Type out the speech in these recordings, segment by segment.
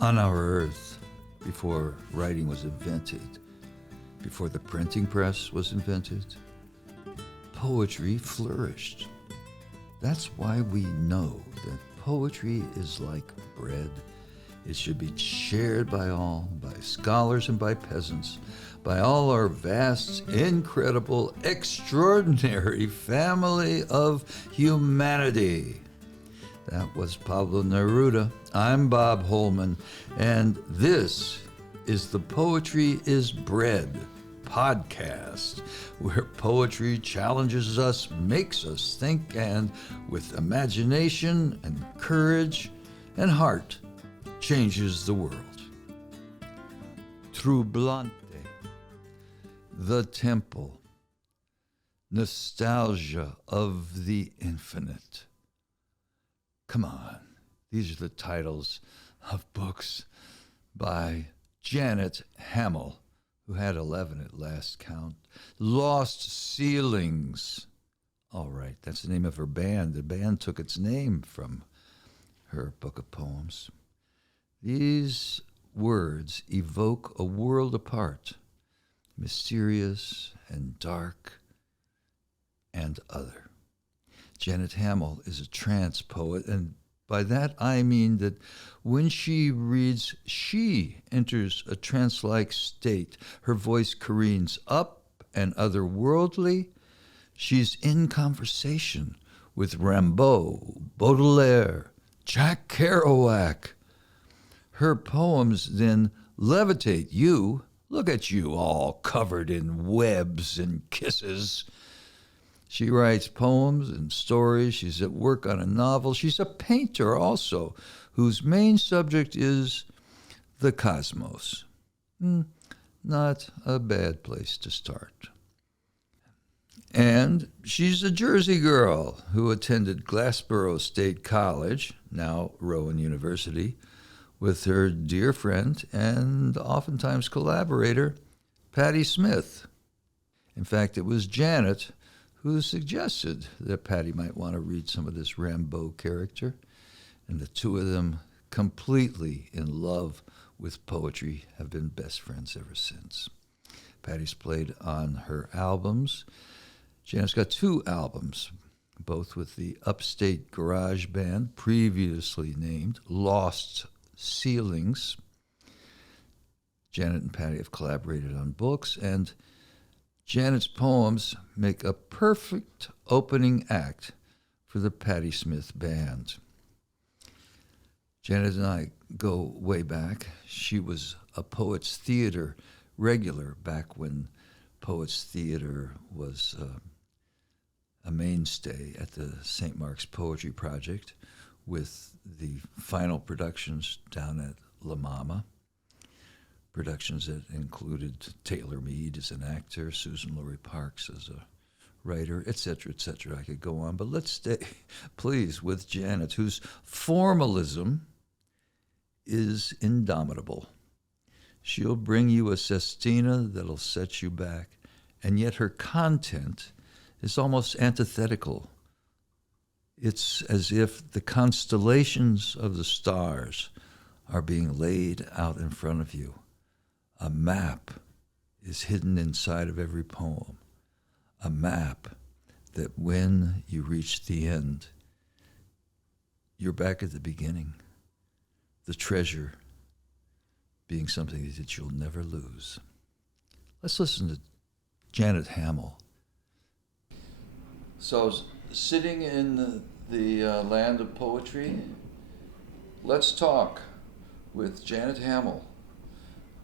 On our earth, before writing was invented, before the printing press was invented, poetry flourished. That's why we know that poetry is like bread. It should be shared by all, by scholars and by peasants, by all our vast, incredible, extraordinary family of humanity. That was Pablo Neruda. I'm Bob Holman, and this is the Poetry is Bread podcast, where poetry challenges us, makes us think, and with imagination and courage and heart, changes the world. Troublante, the temple, nostalgia of the infinite. Come on, these are the titles of books by Janet Hamill, who had 11 at last count. Lost Ceilings. All right, that's the name of her band. The band took its name from her book of poems. These words evoke a world apart, mysterious and dark and other. Janet Hamill is a trance poet, and by that I mean that when she reads, she enters a trance-like state. Her voice careens up and otherworldly. She's in conversation with Rimbaud, Baudelaire, Jack Kerouac. Her poems then levitate you. Look at you, all covered in webs and kisses. She writes poems and stories. She's at work on a novel. She's a painter also, whose main subject is the cosmos. Not a bad place to start. And she's a Jersey girl who attended Glassboro State College, now Rowan University, with her dear friend and oftentimes collaborator, Patti Smith. In fact, it was Janet who suggested that Patti might want to read some of this Rimbaud character, and the two of them, completely in love with poetry, have been best friends ever since. Patti's played on her albums. Janet's got 2 albums, both with the upstate garage band previously named Lost Ceilings. Janet and Patti have collaborated on books, and Janet's poems make a perfect opening act for the Patti Smith Band. Janet and I go way back. She was a Poets Theater regular back when Poets Theater was a mainstay at the St. Mark's Poetry Project, with the final productions down at La Mama. Productions that included Taylor Mead as an actor, Susan Laurie Parks as a writer, etc., etc. I could go on, but let's stay, please, with Janet, whose formalism is indomitable. She'll bring you a sestina that'll set you back, and yet her content is almost antithetical. It's as if the constellations of the stars are being laid out in front of you. A map is hidden inside of every poem. A map that when you reach the end, you're back at the beginning. The treasure being something that you'll never lose. Let's listen to Janet Hamill. So, sitting in the land of poetry, let's talk with Janet Hamill.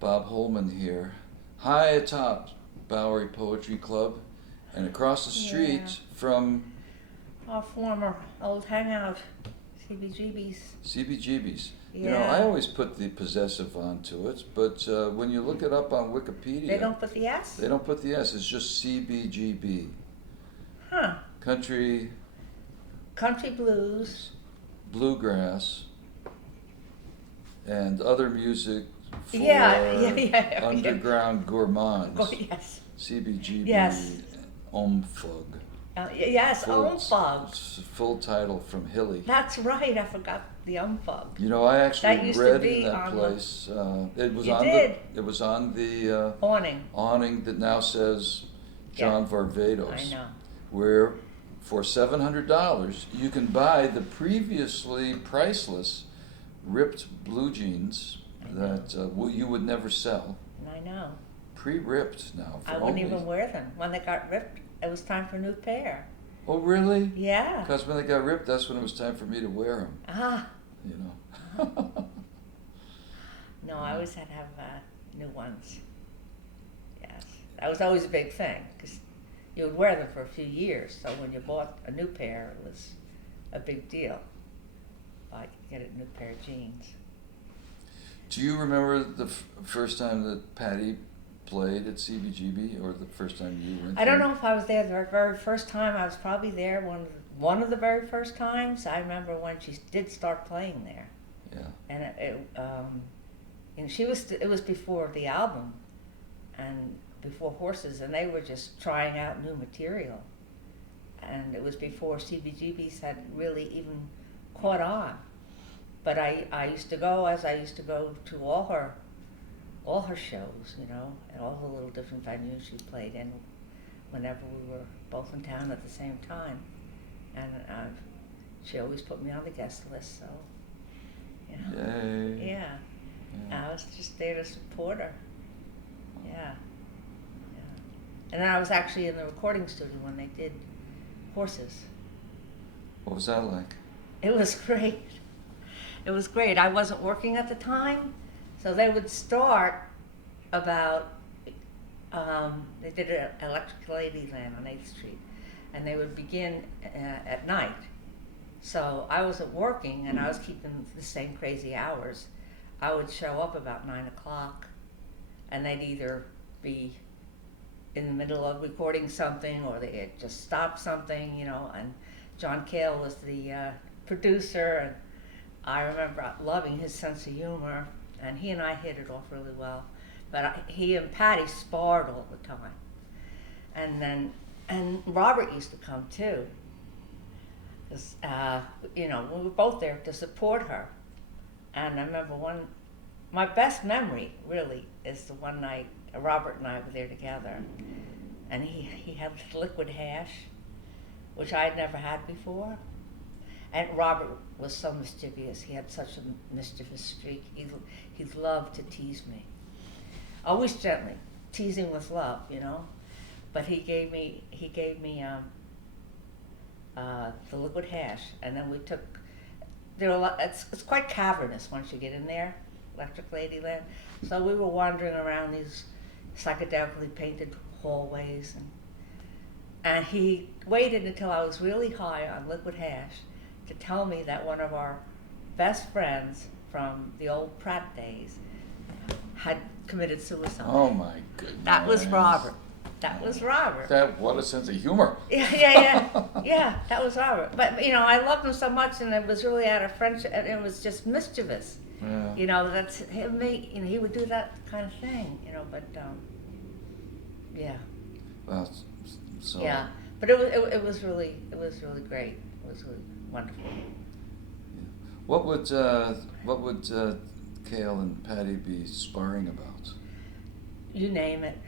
Bob Holman here, high atop Bowery Poetry Club, and across the street from our former old hangout, CBGB's. CBGB's. Yeah. You know, I always put the possessive onto it, but when you look it up on Wikipedia, They don't put the S? They don't put the S. It's just CBGB. Huh. Country Blues. Bluegrass. And other music for underground gourmands. Oh, yes. CBGB. Yes. Omfug. Yes, Omfug. Full title from Hilly. That's right, I forgot the Umfug. You know, I actually That used to read be in that on place. It was You on did? the. It was on the Awning. awning that now says John Yeah. Varvatos. I know. Where for $700 you can buy the previously priceless ripped blue jeans that you would never sell. I know. Pre-ripped now. For I wouldn't only... even wear them. When they got ripped, it was time for a new pair. Oh, really? Yeah. Because when they got ripped, that's when it was time for me to wear them. Ah. You know. No, I always had to have new ones. Yes. That was always a big thing, because you would wear them for a few years, so when you bought a new pair, it was a big deal. I could get a new pair of jeans. Do you remember the first time that Patty played at CBGB, or the first time you went? I don't know if I was there the very first time. I was probably there one of the very first times. I remember when she did start playing there. Yeah. And it was before the album and before Horses, and they were just trying out new material. And it was before CBGBs had really even caught on. But I used to go, as I used to go to all her shows, you know, and all the little different venues she played in whenever we were both in town at the same time. And she always put me on the guest list, so, you know. Yay. Yeah. I was just there to support her. Yeah. And then I was actually in the recording studio when they did Horses. What was that like? It was great. It was great. I wasn't working at the time, so they would start about, they did it at Electric Ladyland on 8th Street, and they would begin at night. So I wasn't working, and I was keeping the same crazy hours. I would show up about 9 o'clock, and they'd either be in the middle of recording something, or they had just stopped something, you know, and John Cale was the producer, and I remember loving his sense of humor, and he and I hit it off really well. But he and Patty sparred all the time. And Robert used to come too. 'Cause, you know, we were both there to support her. And I remember my best memory really is the one night Robert and I were there together. And he had liquid hash, which I had never had before. And Robert was so mischievous. He had such a mischievous streak. He loved to tease me. Always gently, teasing with love, you know. But he gave me the liquid hash, and then we took. It's quite cavernous once you get in there, Electric Ladyland. So we were wandering around these psychedelically painted hallways, and he waited until I was really high on liquid hash to tell me that one of our best friends from the old Pratt days had committed suicide. Oh my goodness. That was Robert. That was Robert. What a sense of humor. Yeah, that was Robert. But, you know, I loved him so much, and it was really out of friendship, and it was just mischievous. Yeah. You know, that's him, you know, he would do that kind of thing, you know, but, yeah. Well, so. Yeah, but it was really great. It was really wonderful. What would Cale and Patty be sparring about? You name it,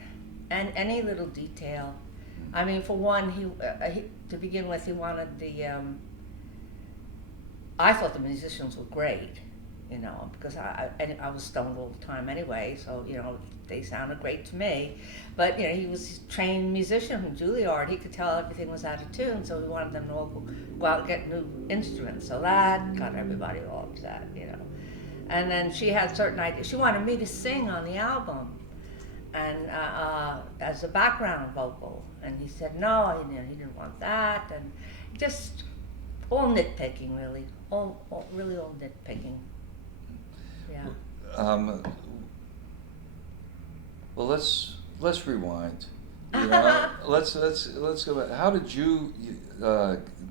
and any little detail. I mean, for one, he to begin with, he wanted I thought the musicians were great, you know, because I was stoned all the time anyway, so, you know, they sounded great to me. But, you know, he was a trained musician from Juilliard. He could tell everything was out of tune, so he wanted them to all go out and get new instruments. So that got everybody all upset, you know. And then she had certain ideas. She wanted me to sing on the album, and as a background vocal. And he said no, he didn't want that, and just all nitpicking, really. All nitpicking. Yeah. Well, let's rewind. You know, let's go back. How did you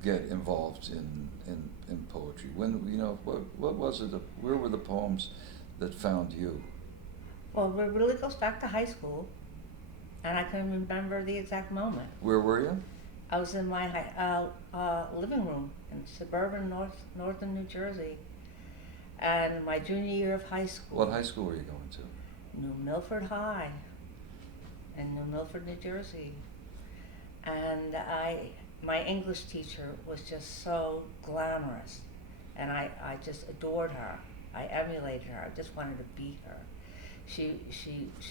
get involved in poetry? When, you know, what was it? Where were the poems that found you? Well, it really goes back to high school, and I can remember the exact moment. Where were you? I was in my living room in suburban northern New Jersey, and my junior year of high school. What high school were you going to? New Milford High in New Milford, New Jersey. And my English teacher was just so glamorous, and I just adored her. I emulated her. I just wanted to be her. She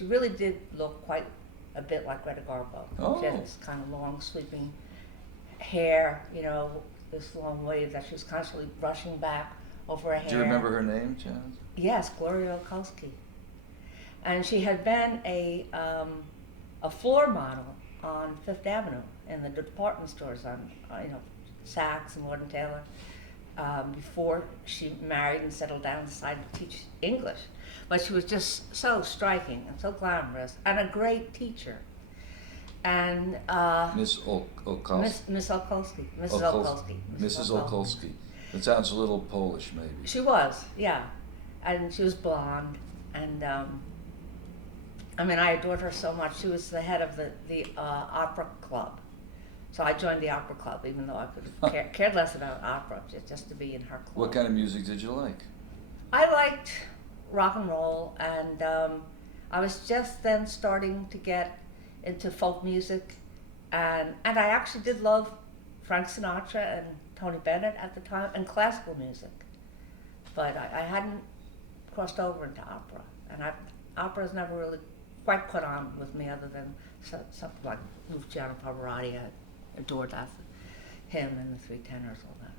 really did look quite a bit like Greta Garbo. Oh. She had this kind of long, sweeping hair, you know, this long wave that she was constantly brushing back over her hair. Do you remember her name, Janet? Yes, Gloria Okolsky. And she had been a floor model on Fifth Avenue in the department stores on, Saks and Lord & Taylor, before she married and settled down and decided to teach English. But she was just so striking and so glamorous and a great teacher. And Miss Okolsky. Miss Okolsky. Mrs. Okolsky. Mrs. Okolsky. It sounds a little Polish, maybe. She was, yeah. And she was blonde. And I adored her so much. She was the head of the opera club. So I joined the opera club, even though I could have cared less about opera, just to be in her club. What kind of music did you like? I liked rock and roll, and I was just then starting to get into folk music, and I actually did love Frank Sinatra and Tony Bennett at the time, and classical music. But I hadn't crossed over into opera, and opera's never really quite caught on with me, other than something like Luciano Pavarotti. I adored that, him and the Three Tenors, all that.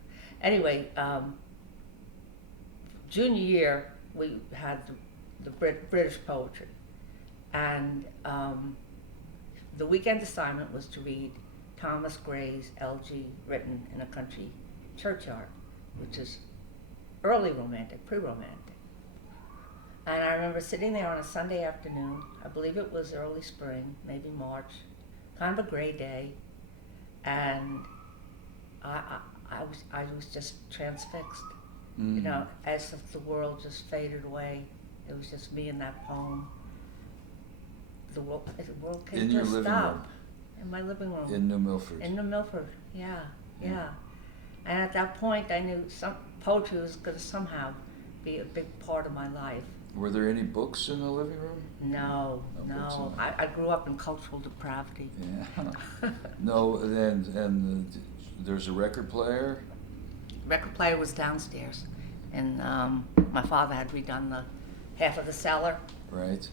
Anyway, junior year we had the British poetry, and the weekend assignment was to read Thomas Gray's Elegy Written in a Country Churchyard, which is early romantic, pre-romantic. And I remember sitting there on a Sunday afternoon, I believe it was early spring, maybe March, kind of a gray day, and I was just transfixed, as if the world just faded away. It was just me and that poem. The world came in to your a living stop. room. In my living room. In New Milford. In New Milford, yeah. And at that point, I knew poetry was going to somehow be a big part of my life. Were there any books in the living room? No. books in there. I grew up in cultural depravity. Yeah. No, and there's a record player? Record player was downstairs, and my father had redone the half of the cellar. Right.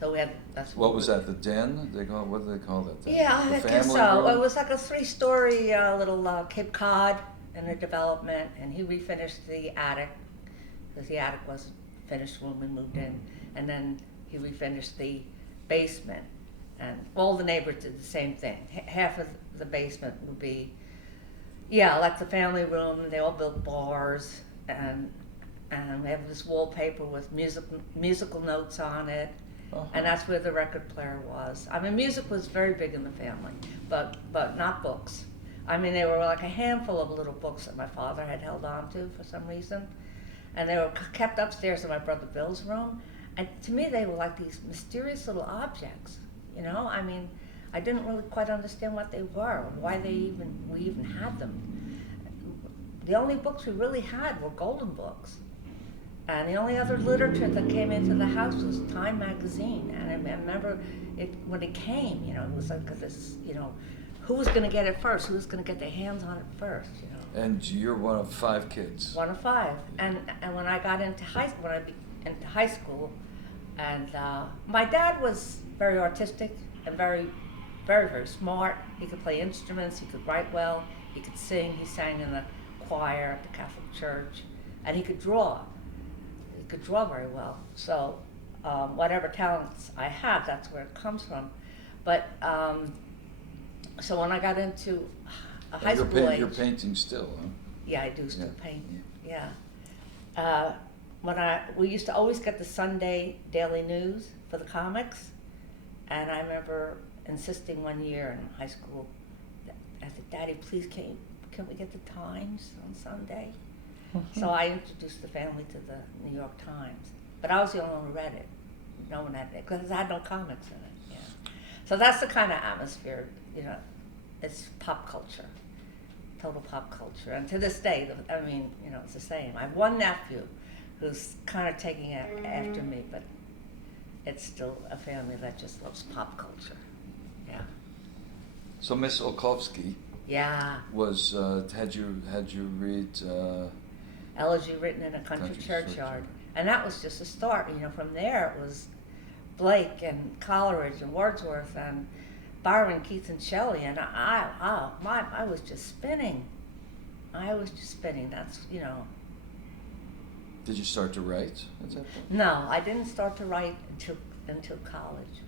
So we had, that's What was that, the den? What do they call that? Yeah, The I guess family so. room? It was like a 3-story little Cape Cod in a development, and he refinished the attic, because the attic wasn't finished when we moved in, and then he refinished the basement, and all the neighbors did the same thing. Half of the basement would be, like the family room. They all built bars, and we have this wallpaper with musical notes on it. Uh-huh. And that's where the record player was. Music was very big in the family, but not books. There were like a handful of little books that my father had held on to for some reason, and they were kept upstairs in my brother Bill's room. And to me, they were like these mysterious little objects. I didn't really quite understand what they were, why we even had them. The only books we really had were golden books. And the only other literature that came into the house was Time magazine. And I remember when it came, it was like this, who was going to get it first? Who was going to get their hands on it first? And you're one of 5 kids. One of 5. And when I got into high school, and my dad was very artistic and very, very, very smart. He could play instruments. He could write well. He could sing. He sang in the choir at the Catholic Church, and he could draw. Could draw very well, so whatever talents I have, that's where it comes from. But so when I got into a high school age, you're painting still, huh? Yeah, I do still paint. Yeah. We used to always get the Sunday Daily News for the comics, and I remember insisting one year in high school, I said, "Daddy, please can we get the Times on Sunday?" So I introduced the family to the New York Times, but I was the only one who read it. No one had it, because it had no comics in it. Yeah. So that's the kind of atmosphere, it's pop culture, total pop culture. And to this day, it's the same. I have one nephew who's kind of taking after me, but it's still a family that just loves pop culture. Yeah. So Miss Olkowski Yeah. was had you read Elegy Written in a Country Country Churchyard. Churchyard. And that was just a start. From there it was Blake and Coleridge and Wordsworth and Byron, Keats, and Shelley. And I was just spinning. That's, Did you start to write at that point? No, I didn't start to write until college.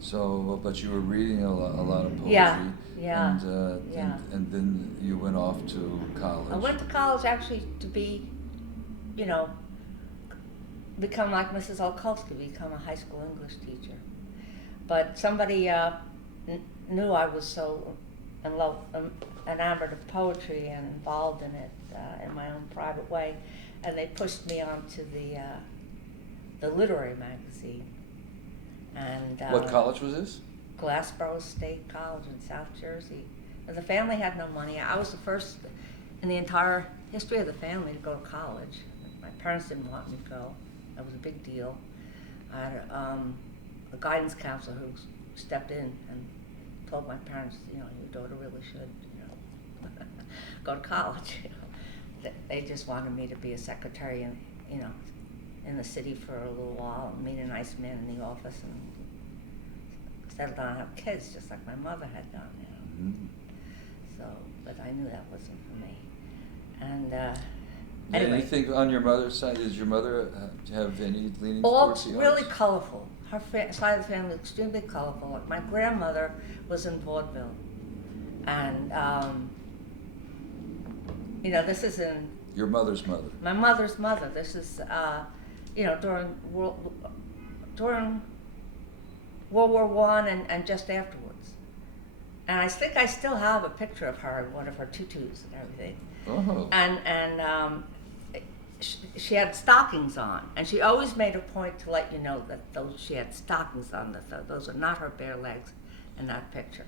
So, but you were reading a lot of poetry. Yeah. And then you went off to college. I went to college actually to be, become like Mrs. Olkowski, become a high school English teacher. But somebody knew I was so enamored of poetry and involved in it in my own private way, and they pushed me on to the literary magazine. And what college was this? Glassboro State College in South Jersey. And the family had no money. I was the first in the entire history of the family to go to college. My parents didn't want me to go. That was a big deal. I had a guidance counselor who stepped in and told my parents, your daughter really should, go to college. They just wanted me to be a secretary in the city for a little while, and meet a nice man in the office, and settle down and have kids, just like my mother had done. Mm-hmm. So, but I knew that wasn't for me. And anyway, anything on your mother's side? Did your mother have any leanings all towards the really arts? colorful. Her side of the family was extremely colorful. Like my grandmother was in vaudeville, and this is in Your mother's mother. my mother's mother. This is during World War I and just afterwards. And I think I still have a picture of her in one of her tutus and everything. Oh. And she had stockings on, and she always made a point to let you know that she had stockings on. Those are not her bare legs in that picture.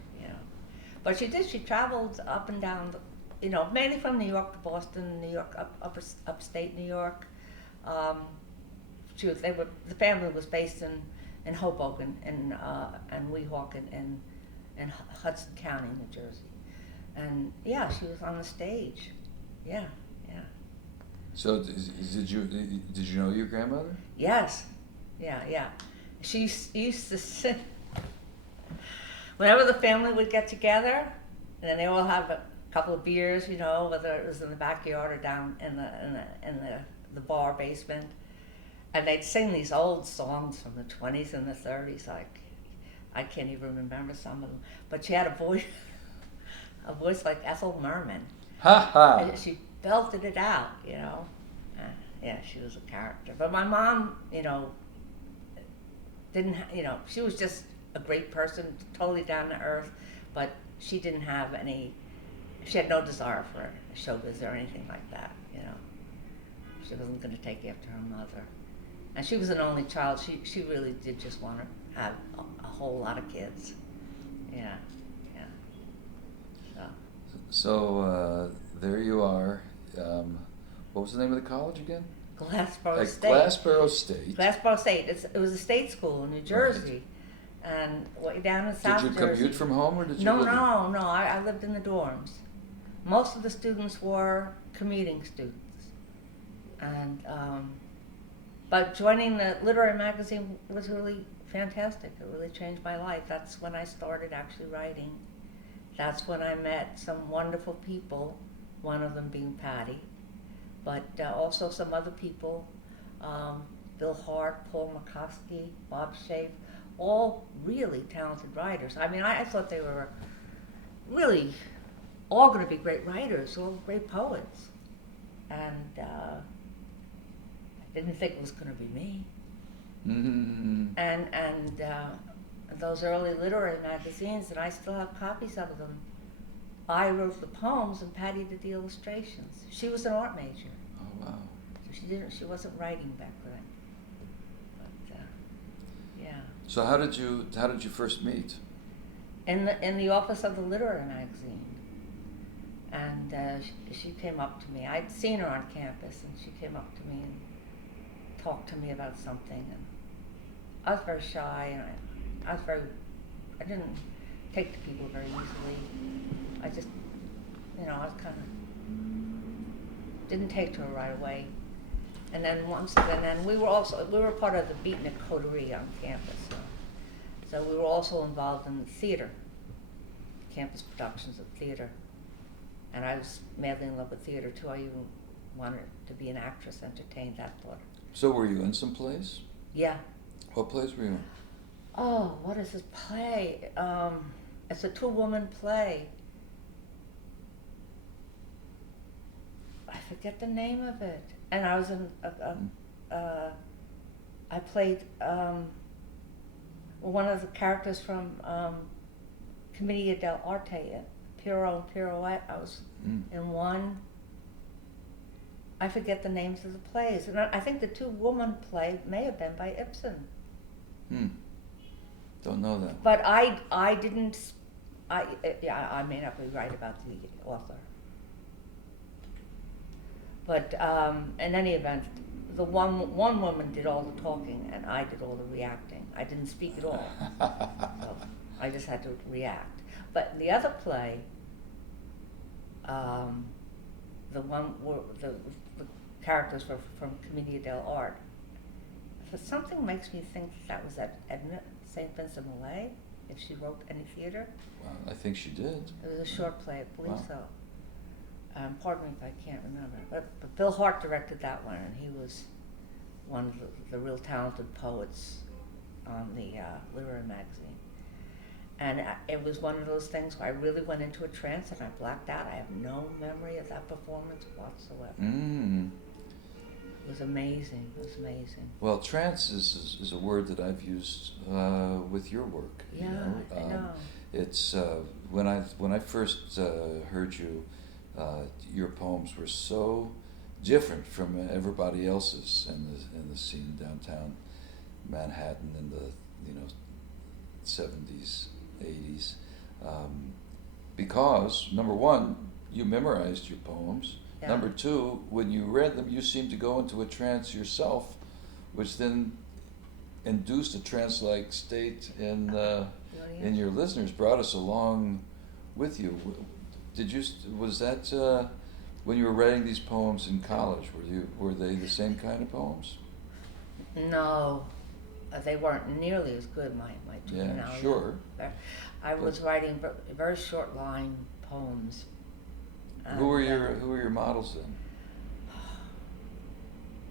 But she did. She traveled up and down, mainly from New York to Boston, New York, upstate New York. The family was based in Hoboken and Weehawken in Hudson County, New Jersey. And she was on the stage. Yeah. So did you know your grandmother? Yes. Yeah. She used to sing. Whenever the family would get together, and then they all have a couple of beers, whether it was in the backyard or down in the bar basement, and they'd sing these old songs from the 20s and the 30s. Like, I can't even remember some of them, but she had a voice like Ethel Merman. Ha ha! And she belted it out, she was a character. But my mom, she was just a great person, totally down to earth, but she didn't have she had no desire for showbiz or anything like that, She wasn't going to take after her mother. And she was an only child. She really did just want to have a whole lot of kids. Yeah. So there you are. What was the name of the college again? Glassboro State. Glassboro State. Glassboro State. It was a state school in New Jersey, and way down in South Jersey. Did you commute from home, or did you? No. I lived in the dorms. Most of the students were commuting students, and but joining the literary magazine was really fantastic. It really changed my life. That's when I started actually writing. That's when I met some wonderful people, one of them being Patty, but also some other people, Bill Hart, Paul McCoskey, Bob Schaaf, all really talented writers. I mean, I thought they were really all going to be great writers, all great poets. And I didn't think it was going to be me. Mm-hmm. And those early literary magazines, and I still have copies of them. I wrote the poems and Patty did the illustrations. She was an art major. Oh wow! So she wasn't writing back then. But yeah. So how did you first meet? In the office of the literary magazine, And she came up to me. I'd seen her on campus, and she came up to me and talked to me about something. And I was very shy, and I didn't take to people very easily. I just, I was kind of, didn't take to her right away. And then we were part of the beatnik coterie on campus. So we were also involved in theater, campus productions of theater. And I was madly in love with theater too. I even wanted to be an actress, entertained that thought. So were you in some plays? Yeah. What plays were you in? Oh, what is this play? It's a 2-woman play. I forget the name of it. And I was in, I played one of the characters from Commedia dell'arte, Piero and Pirouette. I was in one. I forget the names of the plays. And I think the 2-woman play may have been by Ibsen. Don't know that. But I didn't, I may not be right about the author. But in any event, the one woman did all the talking and I did all the reacting. I didn't speak at all. So I just had to react. But the other play, the characters were from Commedia dell'arte. Something makes me think that was at Edna St. Vincent Millay, if she wrote any theater. Well, I think she did. It was a short play, I believe Wow. so. Pardon me if I can't remember. But Bill Hart directed that one, and he was one of the real talented poets on the literary magazine. And it was one of those things where I really went into a trance and I blacked out. I have no memory of that performance whatsoever. It was amazing. It was amazing. Well, trance is a word that I've used with your work. Yeah, you know? I know. It's when I first heard you, your poems were so different from everybody else's in the scene downtown Manhattan in the 70s, 80s, because number one, you memorized your poems. Yeah. Number two, when you read them, you seemed to go into a trance yourself, which then induced a trance-like state in your listeners, brought us along with you. Was that when you were writing these poems in college? Were they the same kind of poems? No, they weren't nearly as good. My Yeah, sure. I was writing very short line poems. Who were your models then?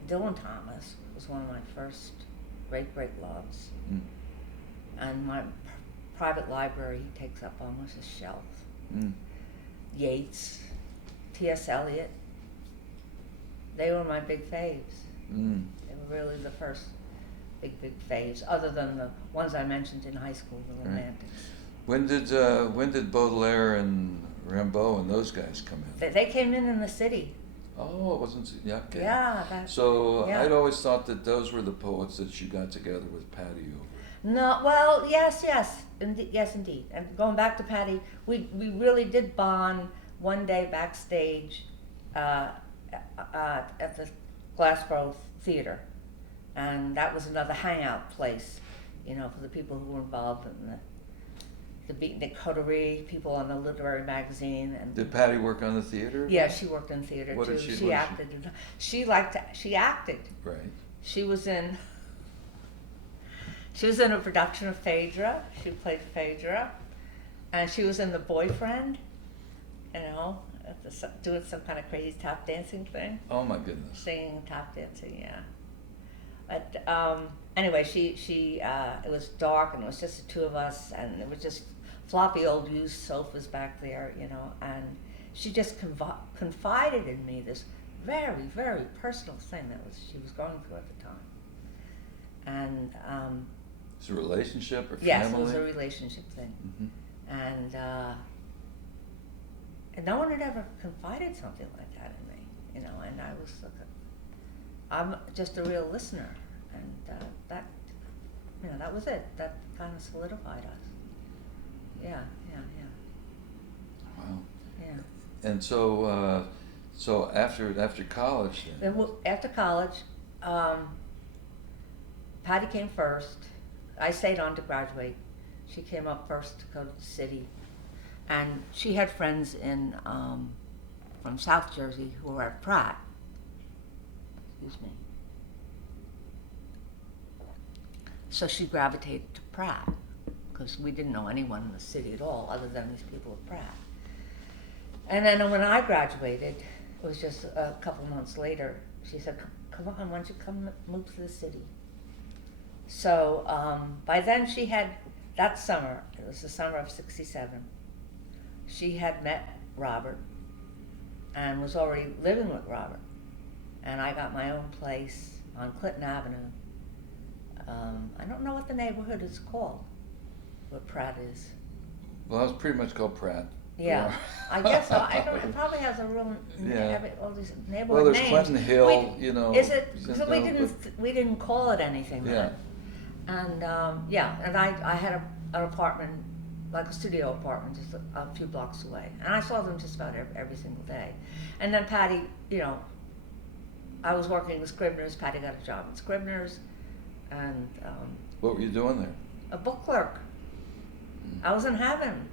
Dylan Thomas was one of my first great loves, and my private library he takes up almost a shelf. Yeats, T.S. Eliot. They were my big faves. They were really the first big faves, other than the ones I mentioned in high school, the Romantics. When did Baudelaire and Rimbaud and those guys come in? They came in the city. Oh, it wasn't. Yeah. Okay. Yeah. I'd always thought that those were the poets that you got together with Patty over. No, well, yes, indeed. And going back to Patty, we really did bond one day backstage at the Glassboro Theater, and that was another hangout place, for the people who were involved in the beatnik coterie, people on the literary magazine. And did Patty work on the theater? Yeah, she worked in theater too. She acted. She acted. Right. She was in a production of Phaedra. She played Phaedra, and she was in The Boyfriend. Doing some kind of crazy tap dancing thing. Oh my goodness. Singing and tap dancing, yeah. But anyway, she it was dark and it was just the two of us, and it was just floppy old used sofas back there, and she just confided in me this very, very personal thing she was going through at the time. And it's a relationship or family? Yes, it was a relationship thing. And no one had ever confided something like that in me, and I was I'm just a real listener, and that was it. That kind of solidified us. Yeah. Wow. Yeah. And so after college then. After college, Patty came first. I stayed on to graduate. She came up first to go to the city. And she had friends from South Jersey who were at Pratt. Excuse me. So she gravitated to Pratt because we didn't know anyone in the city at all other than these people at Pratt. And then when I graduated, it was just a couple months later, she said, come on, why don't you come move to the city? So by then she had, that summer, it was the summer of '67, she had met Robert and was already living with Robert. And I got my own place on Clinton Avenue. I don't know what the neighborhood is called, what Pratt is. Well, it's pretty much called Pratt. Yeah, I guess so. I don't. It probably has a real all these neighborhood well, there's names. Clinton Hill, you know. Is it? So but we didn't call it anything then. Yeah. And and I had an apartment, like a studio apartment, just a few blocks away, and I saw them just about every single day. And then Patty, I was working with Scribner's. Patty got a job at Scribner's, and what were you doing there? a book clerk. I was in heaven.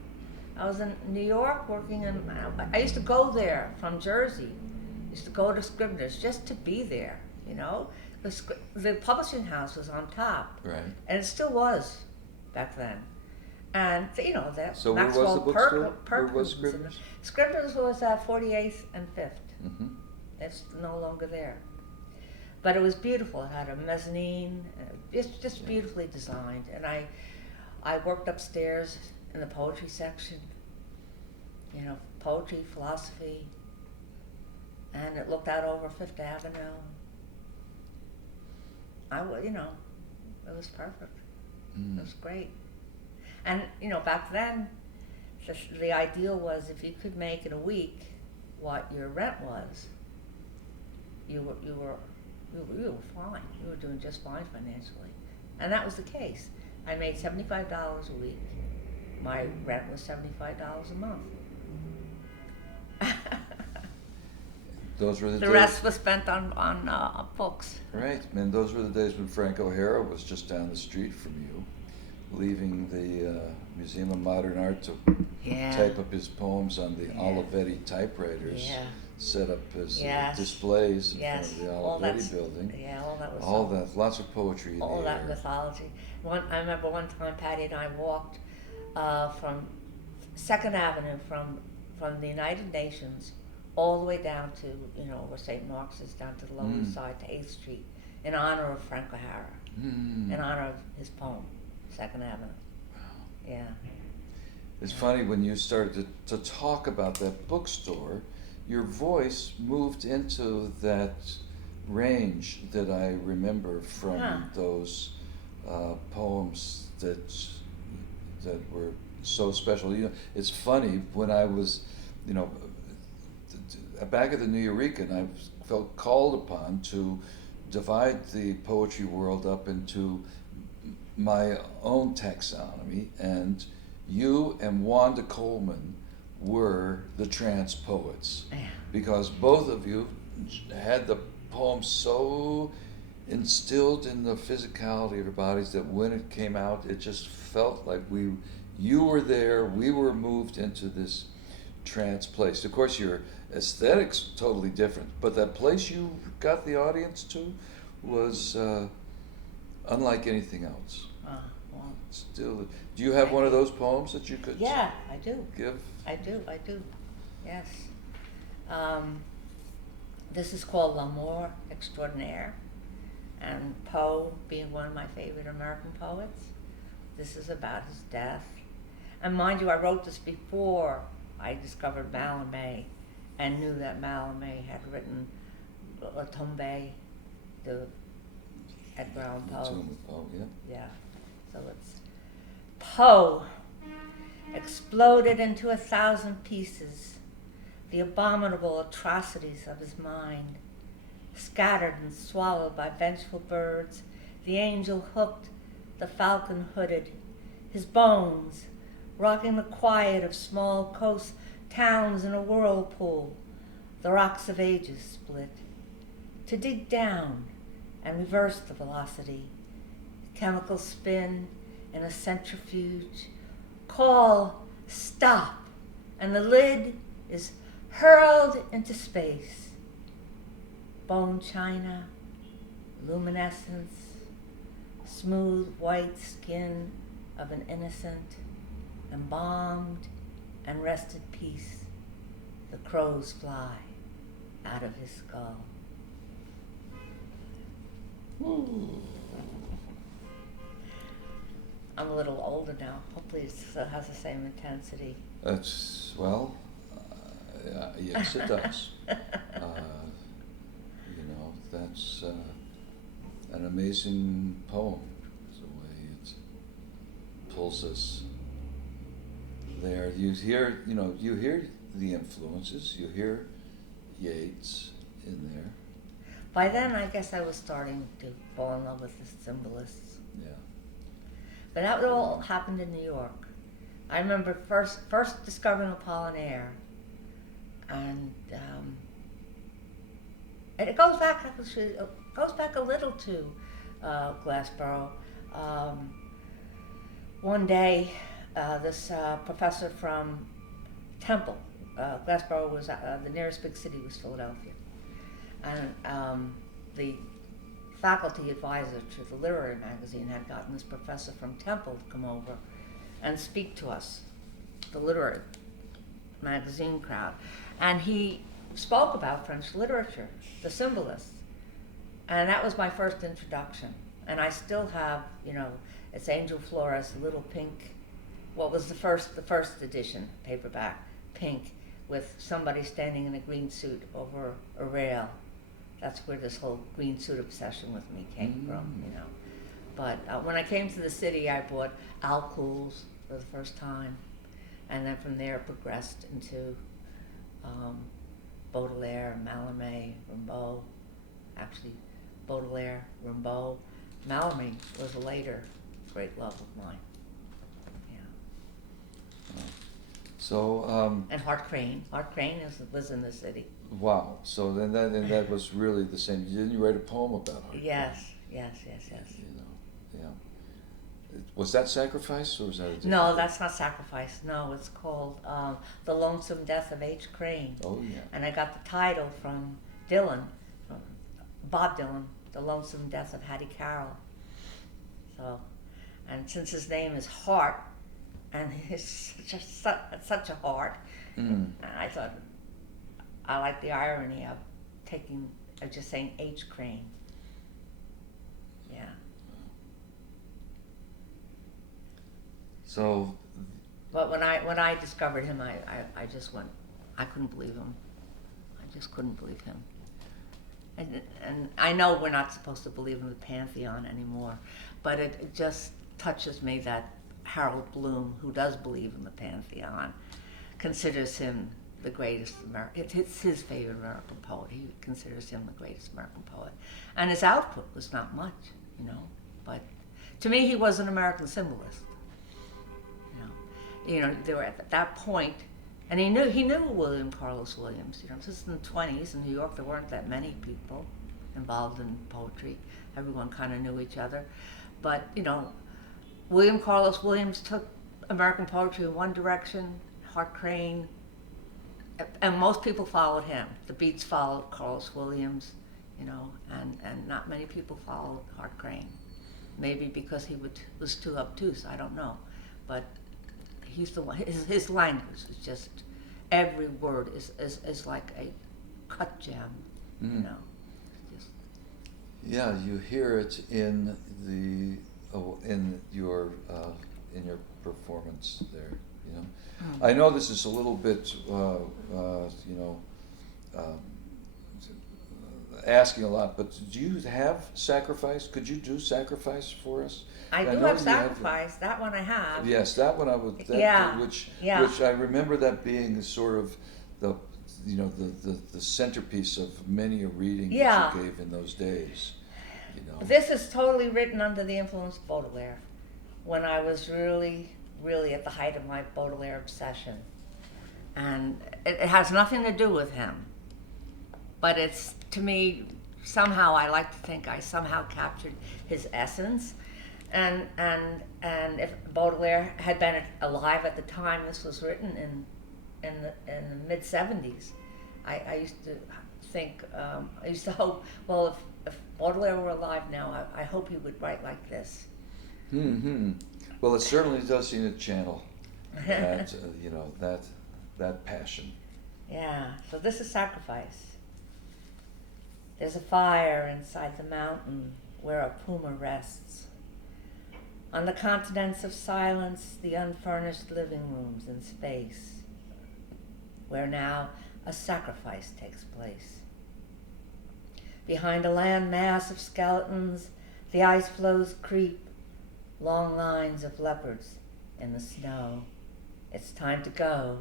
I was in New York working in, I used to go there from Jersey. I used to go to Scribner's just to be there, The publishing house was on top. Right. And it still was back then. And, that So Maxwell where was the bookstore? Perkins. Where was Scribner's? Scribner's was at 48th and 5th. Mm-hmm. It's no longer there. But it was beautiful. It had a mezzanine. It's just beautifully designed. And I worked upstairs in the poetry section, poetry, philosophy, and it looked out over Fifth Avenue. It was perfect. It was great. And, back then, the ideal was if you could make in a week what your rent was, you were fine. You were doing just fine financially. And that was the case. I made $75 a week. My rent was $75 a month. Those were the days. The rest was spent on books. Right, and those were the days when Frank O'Hara was just down the street from you, leaving the Museum of Modern Art to type up his poems on the Olivetti typewriters, set up his displays in front of the Olivetti building. Yeah, all that, lots of poetry in all the that air. mythology. I remember one time Patty and I walked from Second Avenue from the United Nations all the way down to, where St. Mark's is, down to the Lower East Side to 8th Street, in honor of Frank O'Hara, in honor of his poem, Second Avenue. Wow. Yeah. It's funny, when you started to talk about that bookstore, your voice moved into that range that I remember from those poems that were so special. It's funny, when I was, back at the New Eureka, I felt called upon to divide the poetry world up into my own taxonomy, and you and Wanda Coleman were the trance poets, because both of you had the poems so instilled in the physicality of your bodies that when it came out, it just felt like you were there, we were moved into this trance place. Of course, your aesthetics totally different, but that place you got the audience to was unlike anything else. Well, Still, do you have one of those poems that you could yeah, I do. give? I do. Yes. This is called L'amour extraordinaire, and Poe being one of my favorite American poets. This is about his death. And mind you, I wrote this before I discovered Mallarmé and knew that Mallarmé had written La Tombe de Edgar Allan Poe. Oh, yeah. Yeah. So it's Poe exploded into 1,000 pieces, the abominable atrocities of his mind, scattered and swallowed by vengeful birds, the angel hooked, the falcon hooded, his bones, rocking the quiet of small coasts, towns in a whirlpool, the rocks of ages split. To dig down and reverse the velocity, chemical spin in a centrifuge, call, stop, and the lid is hurled into space. Bone china, luminescence, smooth white skin of an innocent, embalmed and rested peace. The crows fly out of his skull. I'm a little older now. Hopefully it still has the same intensity. That's, well, yes, it does. That's an amazing poem, the way it pulls us there. You hear the influences, you hear Yeats in there. By then, I guess I was starting to fall in love with the symbolists. Yeah. But that all happened in New York. I remember first discovering Apollinaire, and it goes back a little to Glassboro. One day, this professor from Temple, Glassboro was the nearest big city was Philadelphia, and the faculty advisor to the literary magazine had gotten this professor from Temple to come over and speak to us, the literary magazine crowd. And he spoke about French literature, the symbolists. And that was my first introduction. And I still have, it's Angel Flores, Little Pink. What was the first edition, paperback, pink, with somebody standing in a green suit over a rail. That's where this whole green suit obsession with me came from, But when I came to the city, I bought Alcools for the first time. And then from there, it progressed into Baudelaire, Mallarmé, Rimbaud. Actually, Baudelaire, Rimbaud. Mallarmé was a later great love of mine. Yeah. So. And Hart Crane. Hart Crane was in the city. Wow. So then that was really the same. Didn't you write a poem about Hart? Yes. Yeah. Was that Sacrifice, or was that a different No, thing? that's not Sacrifice. No, it's called The Lonesome Death of H. Crane. Oh, yeah. And I got the title from Dylan, from Bob Dylan, The Lonesome Death of Hattie Carroll. So, and since his name is Hart, and he's such a heart, and I thought, I like the irony of just saying H. Crane. Yeah. So. But when I discovered him, I just went, I couldn't believe him. I just couldn't believe him. And I know we're not supposed to believe in the Pantheon anymore, but it just touches me that Harold Bloom, who does believe in the Pantheon, considers him the greatest American. It's his favorite American poet. He considers him the greatest American poet, and his output was not much, But to me, he was an American symbolist. They were at that point, and he knew William Carlos Williams. This is in the 1920s in New York. There weren't that many people involved in poetry. Everyone kind of knew each other, but William Carlos Williams took American poetry in one direction. Hart Crane, and most people followed him. The Beats followed Carlos Williams, and not many people followed Hart Crane. Maybe because he was too obtuse. I don't know, but. He's the one. His language is just every word is like a cut gem, Just. Yeah, you hear it in your performance there. I know this is a little bit asking a lot, but do you have Sacrifice? Could you do Sacrifice for us? I do have Sacrifice. That one I have. Yes, that one I would. Which I remember that being sort of the centerpiece of many a reading that you gave in those days. This is totally written under the influence of Baudelaire, when I was really, really at the height of my Baudelaire obsession, And it has nothing to do with him. But it's, to me, somehow I like to think I somehow captured his essence. And if Baudelaire had been alive at the time this was written in the mid-70s, I used to think, I used to hope, well, if Baudelaire were alive now, I hope he would write like this. Mm-hmm. Well, it certainly does seem to channel that, that passion. Yeah, so this is Sacrifice. There's a fire inside the mountain where a puma rests. On the continents of silence, the unfurnished living rooms in space, where now a sacrifice takes place. Behind a land mass of skeletons, the ice floes creep, long lines of leopards in the snow. It's time to go,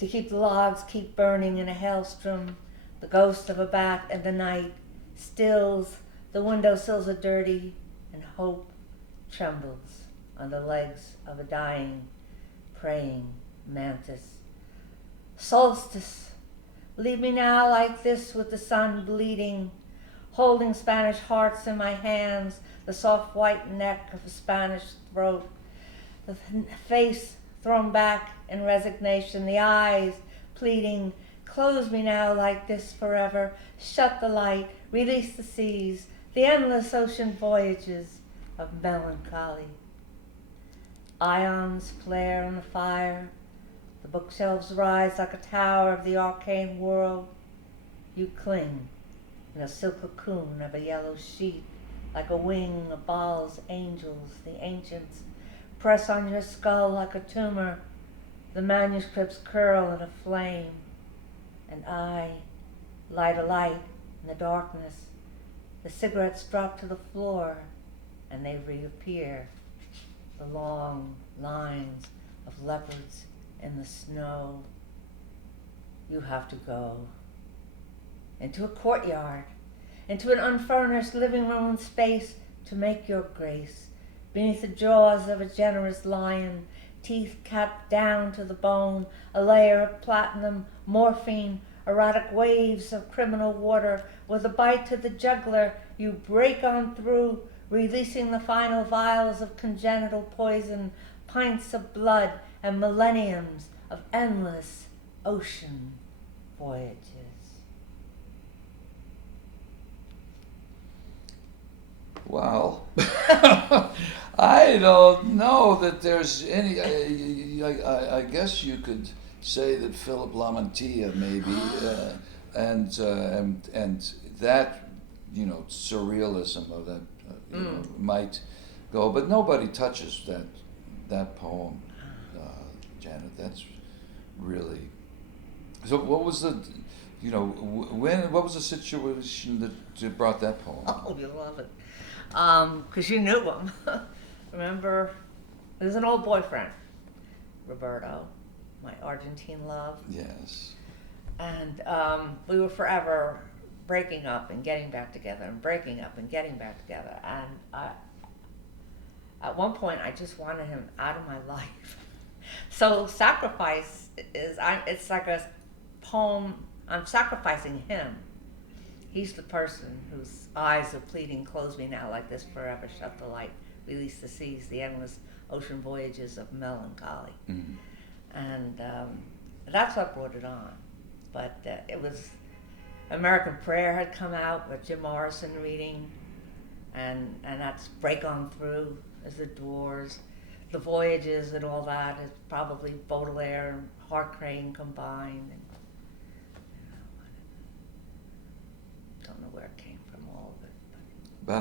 to keep the logs keep burning in a hailstorm. The ghost of a bat in the night stills, the windowsills are dirty, and hope trembles on the legs of a dying, praying mantis. Solstice, leave me now like this with the sun bleeding, holding Spanish hearts in my hands, the soft white neck of a Spanish throat, the face thrown back in resignation, the eyes pleading, close me now like this forever, shut the light, release the seas, the endless ocean voyages of melancholy. Ions flare in the fire, the bookshelves rise like a tower of the arcane world. You cling in a silk cocoon of a yellow sheet, like a wing of Baal's angels, the ancients press on your skull like a tumor, the manuscripts curl in a flame, and I light a light in the darkness. The cigarettes drop to the floor, and they reappear, the long lines of leopards in the snow. You have to go into a courtyard, into an unfurnished living room space to make your grace, beneath the jaws of a generous lion, teeth capped down to the bone, a layer of platinum, morphine, erotic waves of criminal water. With a bite to the jugular, you break on through, releasing the final vials of congenital poison, pints of blood, and millenniums of endless ocean voyages. Wow. I don't know that there's any. I guess you could say that Philip Lamantia maybe, and that surrealism of that might go, but nobody touches that poem, Janet. That's really. So what was the, what was the situation that brought that poem? Oh, you love it. Because you knew him. Remember, it was an old boyfriend, Roberto, my Argentine love. Yes. And we were forever breaking up and getting back together and breaking up and getting back together. And at one point, I just wanted him out of my life. So Sacrifice it's like a poem. I'm sacrificing him. He's the person whose eyes are pleading, close me now like this forever, shut the light, release the seas, the endless ocean voyages of melancholy. Mm-hmm. And that's what brought it on. But it was, American Prayer had come out with Jim Morrison reading, and that's Break On Through is the Doors. The Voyages and all that is probably Baudelaire and Hart Crane combined. And, don't know where it came from, all of it. But.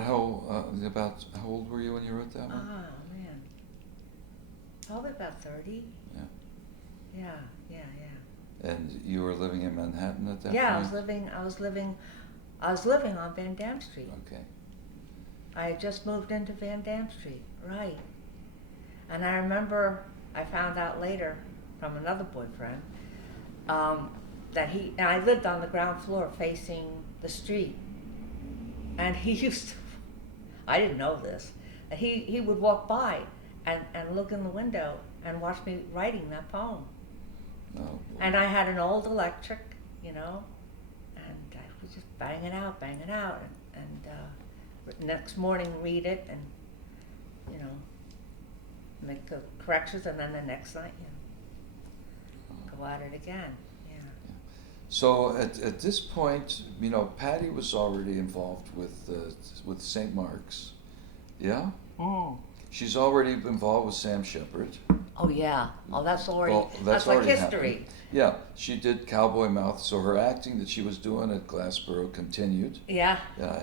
About how old were you when you wrote that one? Oh man, probably about 30. Yeah. Yeah. And you were living in Manhattan at that Yeah, point? I was living on Van Dam Street. Okay. I had just moved into Van Dam Street, right. And I remember I found out later from another boyfriend that and I lived on the ground floor facing the street. And he used to, I didn't know this, he would walk by and look in the window and watch me writing that poem. Oh, And I had an old electric, you know, and I would just bang it out, and next morning read it and, you know, make the corrections, and then the next night, go at it again. Yeah. So at this point, you know, Patty was already involved with St. Mark's, yeah. She's already involved with Sam Shepard. Oh yeah. Oh, that's already. Well, that's like already history. happened. Yeah, she did Cowboy Mouth, so her acting that she was doing at Glassboro continued. Yeah.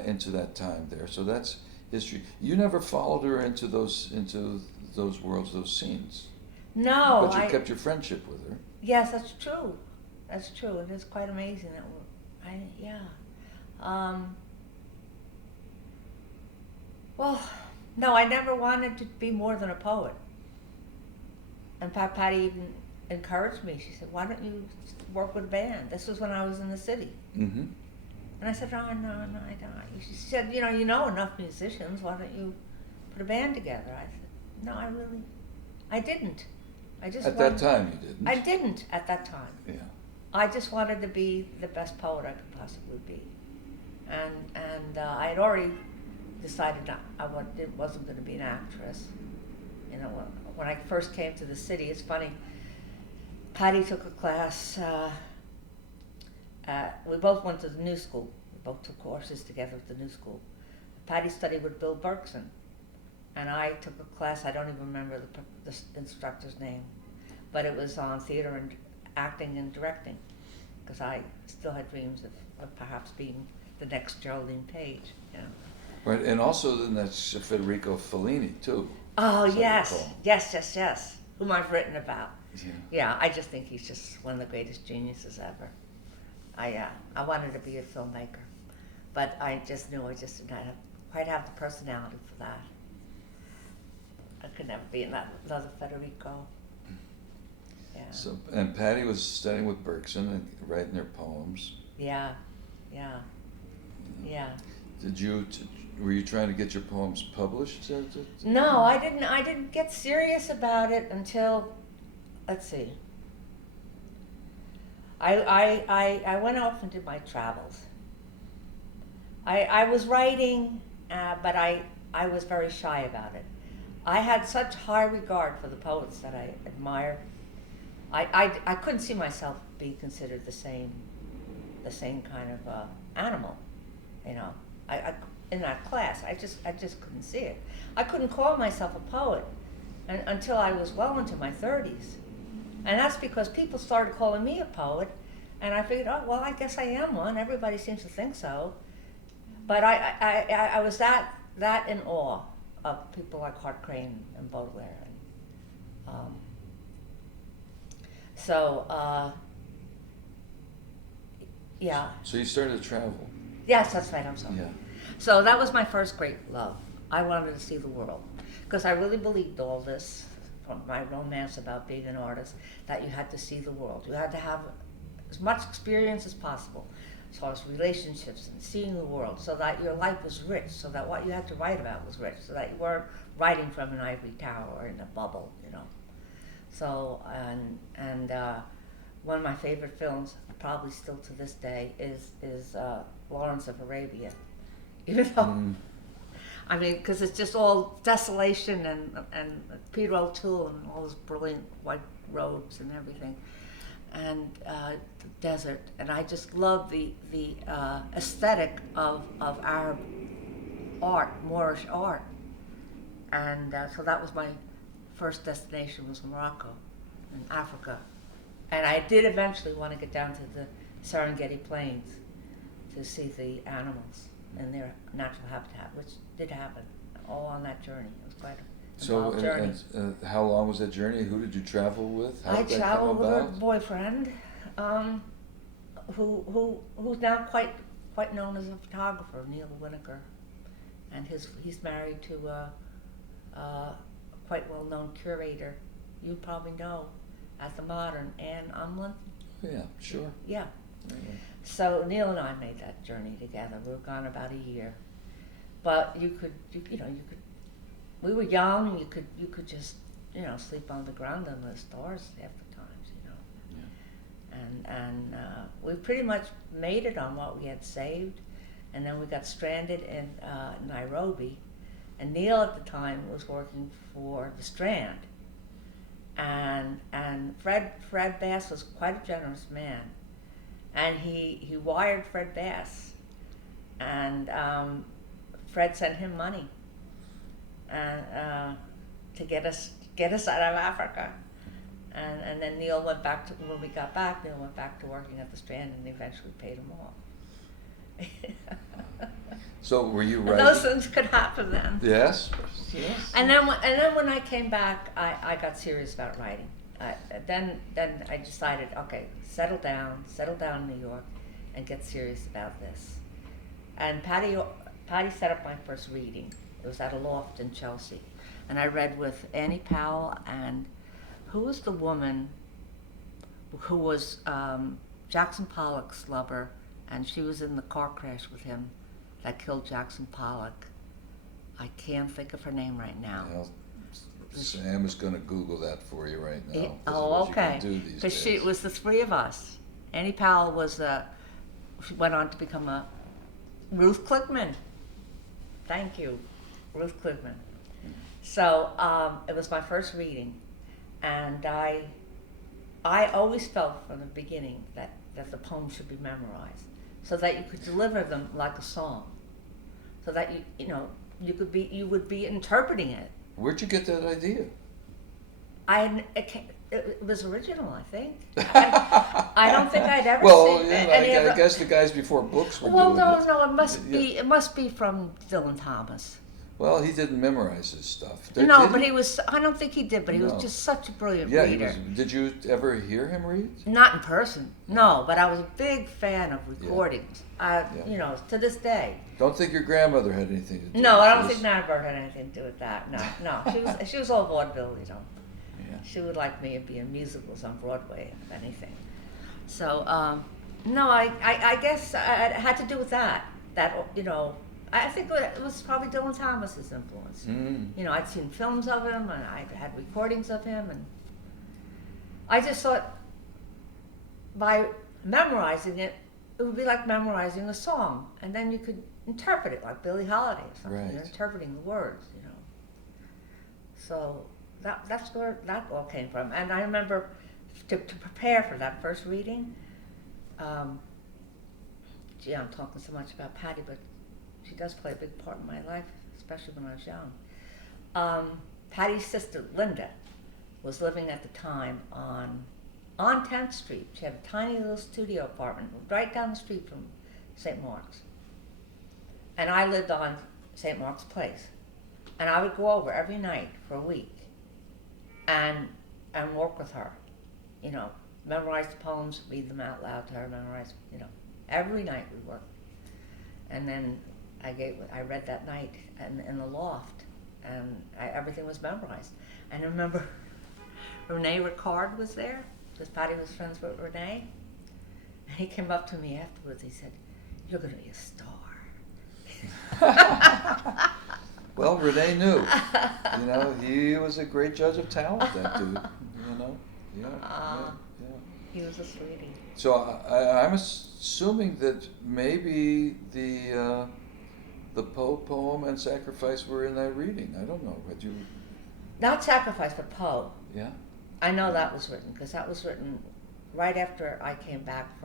Into that time there. So that's history. You never followed her into those worlds, those scenes. No. But you kept your friendship with her. Yes, that's true. That's true. It is quite amazing that well, no, I never wanted to be more than a poet. In fact, Patty even encouraged me. She said, "Why don't you work with a band?" This was when I was in the city. Mm-hmm. And I said, "No, I don't." She said, "You know enough musicians. Why don't you put a band together?" I said, "No, I didn't. I just At that time, you didn't. I didn't at that time. Yeah. I just wanted to be the best poet I could possibly be, and I had already decided it wasn't going to be an actress. You know, when I first came to the city, it's funny. Patty took a class. We both went to the New School. We both took courses together at the New School. Patty studied with Bill Berkson, and I took a class. I don't even remember the instructor's name, but it was on theater and acting and directing, because I still had dreams of perhaps being the next Geraldine Page. You know. Right, and also then that's Federico Fellini too. Oh as I yes, recall. yes, whom I've written about. Yeah. Yeah, I just think he's just one of the greatest geniuses ever. I wanted to be a filmmaker, but I just knew I just did not quite have the personality for that. I could never be another Federico. Yeah. So, and Patty was studying with Berkson and writing their poems. Yeah. Were you trying to get your poems published? No, I didn't get serious about it until, let's see. I went off and did my travels. I was writing, but I was very shy about it. I had such high regard for the poets that I admire. I couldn't see myself be considered the same kind of animal, you know. I in that class, I just couldn't see it. I couldn't call myself a poet until I was well into my 30s, and that's because people started calling me a poet, and I figured, oh well, I guess I am one. Everybody seems to think so, but I was that in awe of people like Hart Crane and Baudelaire. Yeah. So you started to travel. Yes, that's right. I'm sorry. Yeah. So that was my first great love. I wanted to see the world, because I really believed all this from my romance about being an artist, that you had to see the world. You had to have as much experience as possible, as far as relationships and seeing the world, so that your life was rich, so that what you had to write about was rich, so that you weren't writing from an ivory tower or in a bubble, you know. So, and one of my favorite films, probably still to this day, is Lawrence of Arabia. Even though, I mean, because it's just all desolation and Peter O'Toole and all those brilliant white roads and everything, and the desert, and I just love the aesthetic of Arab art, Moorish art, and so that was my first destination, was Morocco in Africa, and I did eventually want to get down to the Serengeti Plains to see the animals in their natural habitat, which did happen all on that journey. It was quite a involved journey. And how long was that journey? Who did you travel with? How I did that traveled come with about? a boyfriend, who's now quite known as a photographer, Neil Winokur, and he's married to a quite well-known curator you probably know at the Modern, Anne Umlin. Yeah, sure. Yeah. Yeah. So Neil and I made that journey together. We were gone about a year, but you could. We were young. You could just sleep on the ground under the stars half the times, you know. and we pretty much made it on what we had saved, and then we got stranded in Nairobi, and Neil at the time was working for the Strand, and Fred Bass was quite a generous man, and he wired Fred Bass, and Fred sent him money, and to get us out of Africa. And then Neil went back to, when we got back, Neil went back to working at the Strand and eventually paid him off. So were you And writing? those things could happen then. Yes. Yes. And then when I came back, I got serious about writing. Then I decided, okay, settle down in New York, and get serious about this. And Patty set up my first reading. It was at a loft in Chelsea, and I read with Annie Powell and who was the woman who was Jackson Pollock's lover, and she was in the car crash with him that killed Jackson Pollock. I can't think of her name right now. Well, Sam is going to Google that for you right now. Oh, okay. Because it was the three of us. Annie Powell was she went on to become a Ruth Klickman. Thank you, Ruth Klickman. So it was my first reading, and I always felt from the beginning that the poems should be memorized, so that you could deliver them like a song, so that you would be interpreting it. Where'd you get that idea? It was original, I think. I don't think I'd ever seen any I guess the guys before books were well, doing it. no, it must be from Dylan Thomas. Well, he didn't memorize his stuff. No, but he was, I don't think he did, but he was just such a brilliant reader. Did you ever hear him read? Not in person, no, but I was a big fan of recordings, to this day. Don't think your grandmother had anything to do with it. No, I don't think Nana had anything to do with that, no. She was all vaudeville, Yeah. She would like me to be in musicals on Broadway, if anything. So, no, I guess it had to do with that, I think it was probably Dylan Thomas's influence. Mm. I'd seen films of him, and I had recordings of him, and I just thought by memorizing it, it would be like memorizing a song, and then you could interpret it like Billie Holiday or something. Right. You're interpreting the words, So that's where that all came from. And I remember to prepare for that first reading, I'm talking so much about Patty, but she does play a big part in my life, especially when I was young. Patty's sister, Linda, was living at the time on 10th Street. She had a tiny little studio apartment right down the street from St. Mark's. And I lived on St. Mark's Place. And I would go over every night for a week and work with her. Memorize the poems, read them out loud to her, memorize, every night we worked. And then I read that night in the loft, and everything was memorized. And I remember Rene Ricard was there, because Patty was friends with Rene. And he came up to me afterwards, he said, "You're going to be a star." Well, Rene knew. He was a great judge of talent, that dude. Yeah. He was a sweetie. So I'm assuming that maybe the Poe poem and Sacrifice were in that reading. I don't know. Had you? Not Sacrifice, but Poe. Yeah. I know that was written, because that was written right after I came back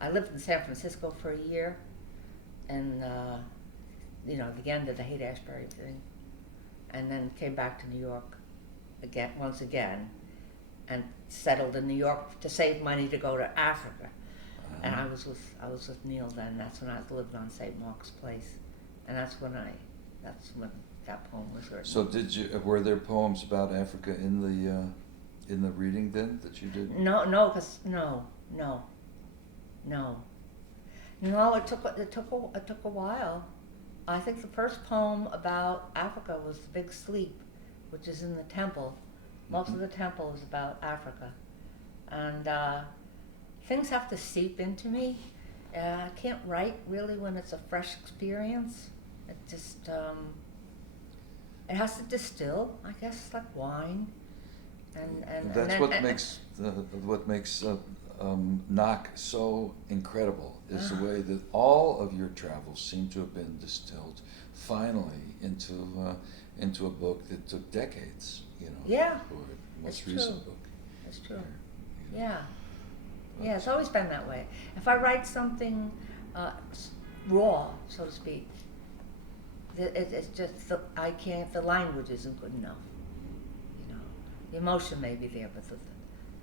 I lived in San Francisco for a year, and the end of the Haight-Ashbury thing, and then came back to New York once again, and settled in New York to save money to go to Africa. And I was with Neil then. That's when I lived on St. Mark's Place, and that's when that poem was written. So were there poems about Africa in the reading then that you did? No. It took a while. I think the first poem about Africa was The Big Sleep, which is in the temple. Most of the temple is about Africa, and things have to seep into me. I can't write really when it's a fresh experience. It just it has to distill, I guess, like wine. And that's then, what makes knock so incredible is the way that all of your travels seem to have been distilled finally into a book that took decades, you know. Yeah, For the most it's recent true. book. That's true. Yeah. Yeah, it's always been that way. If I write something raw, so to speak, it's just I can't. The language isn't good enough. You know, the emotion may be there, but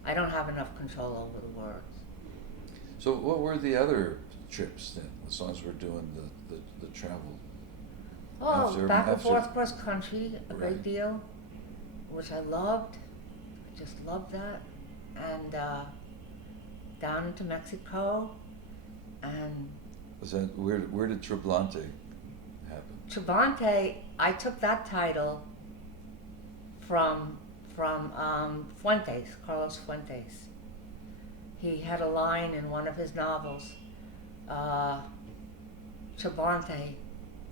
I don't have enough control over the words. So what were the other trips then, as long as we're doing the travel? Oh, back and forth cross country a Right. great deal, which I loved. I just loved that. And down into Mexico, and Was that where did Troublante happen? Troublante, I took that title from Fuentes, Carlos Fuentes. He had a line in one of his novels, Troublante,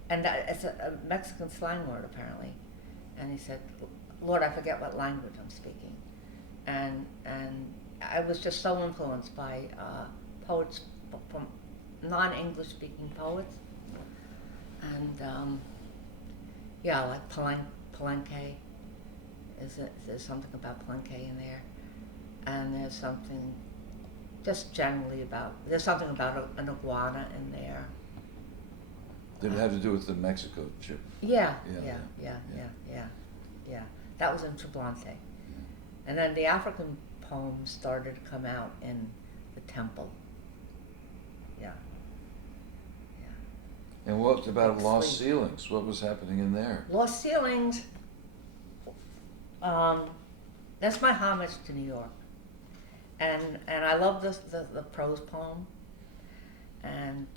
and it's a Mexican slang word apparently. And he said, "Lord, I forget what language I'm speaking," and I was just so influenced by poets from non-English speaking poets, and yeah, like Palenque. There's something about Palenque in there, and there's something just generally there's something about an iguana in there. Did it have to do with the Mexico trip? Yeah. Yeah. That was in Troublante. And then the African poems started to come out in the temple. Yeah. And what about Like Lost sleep. Ceilings? What was happening in there? Lost Ceilings, that's my homage to New York. And I love the prose poem. And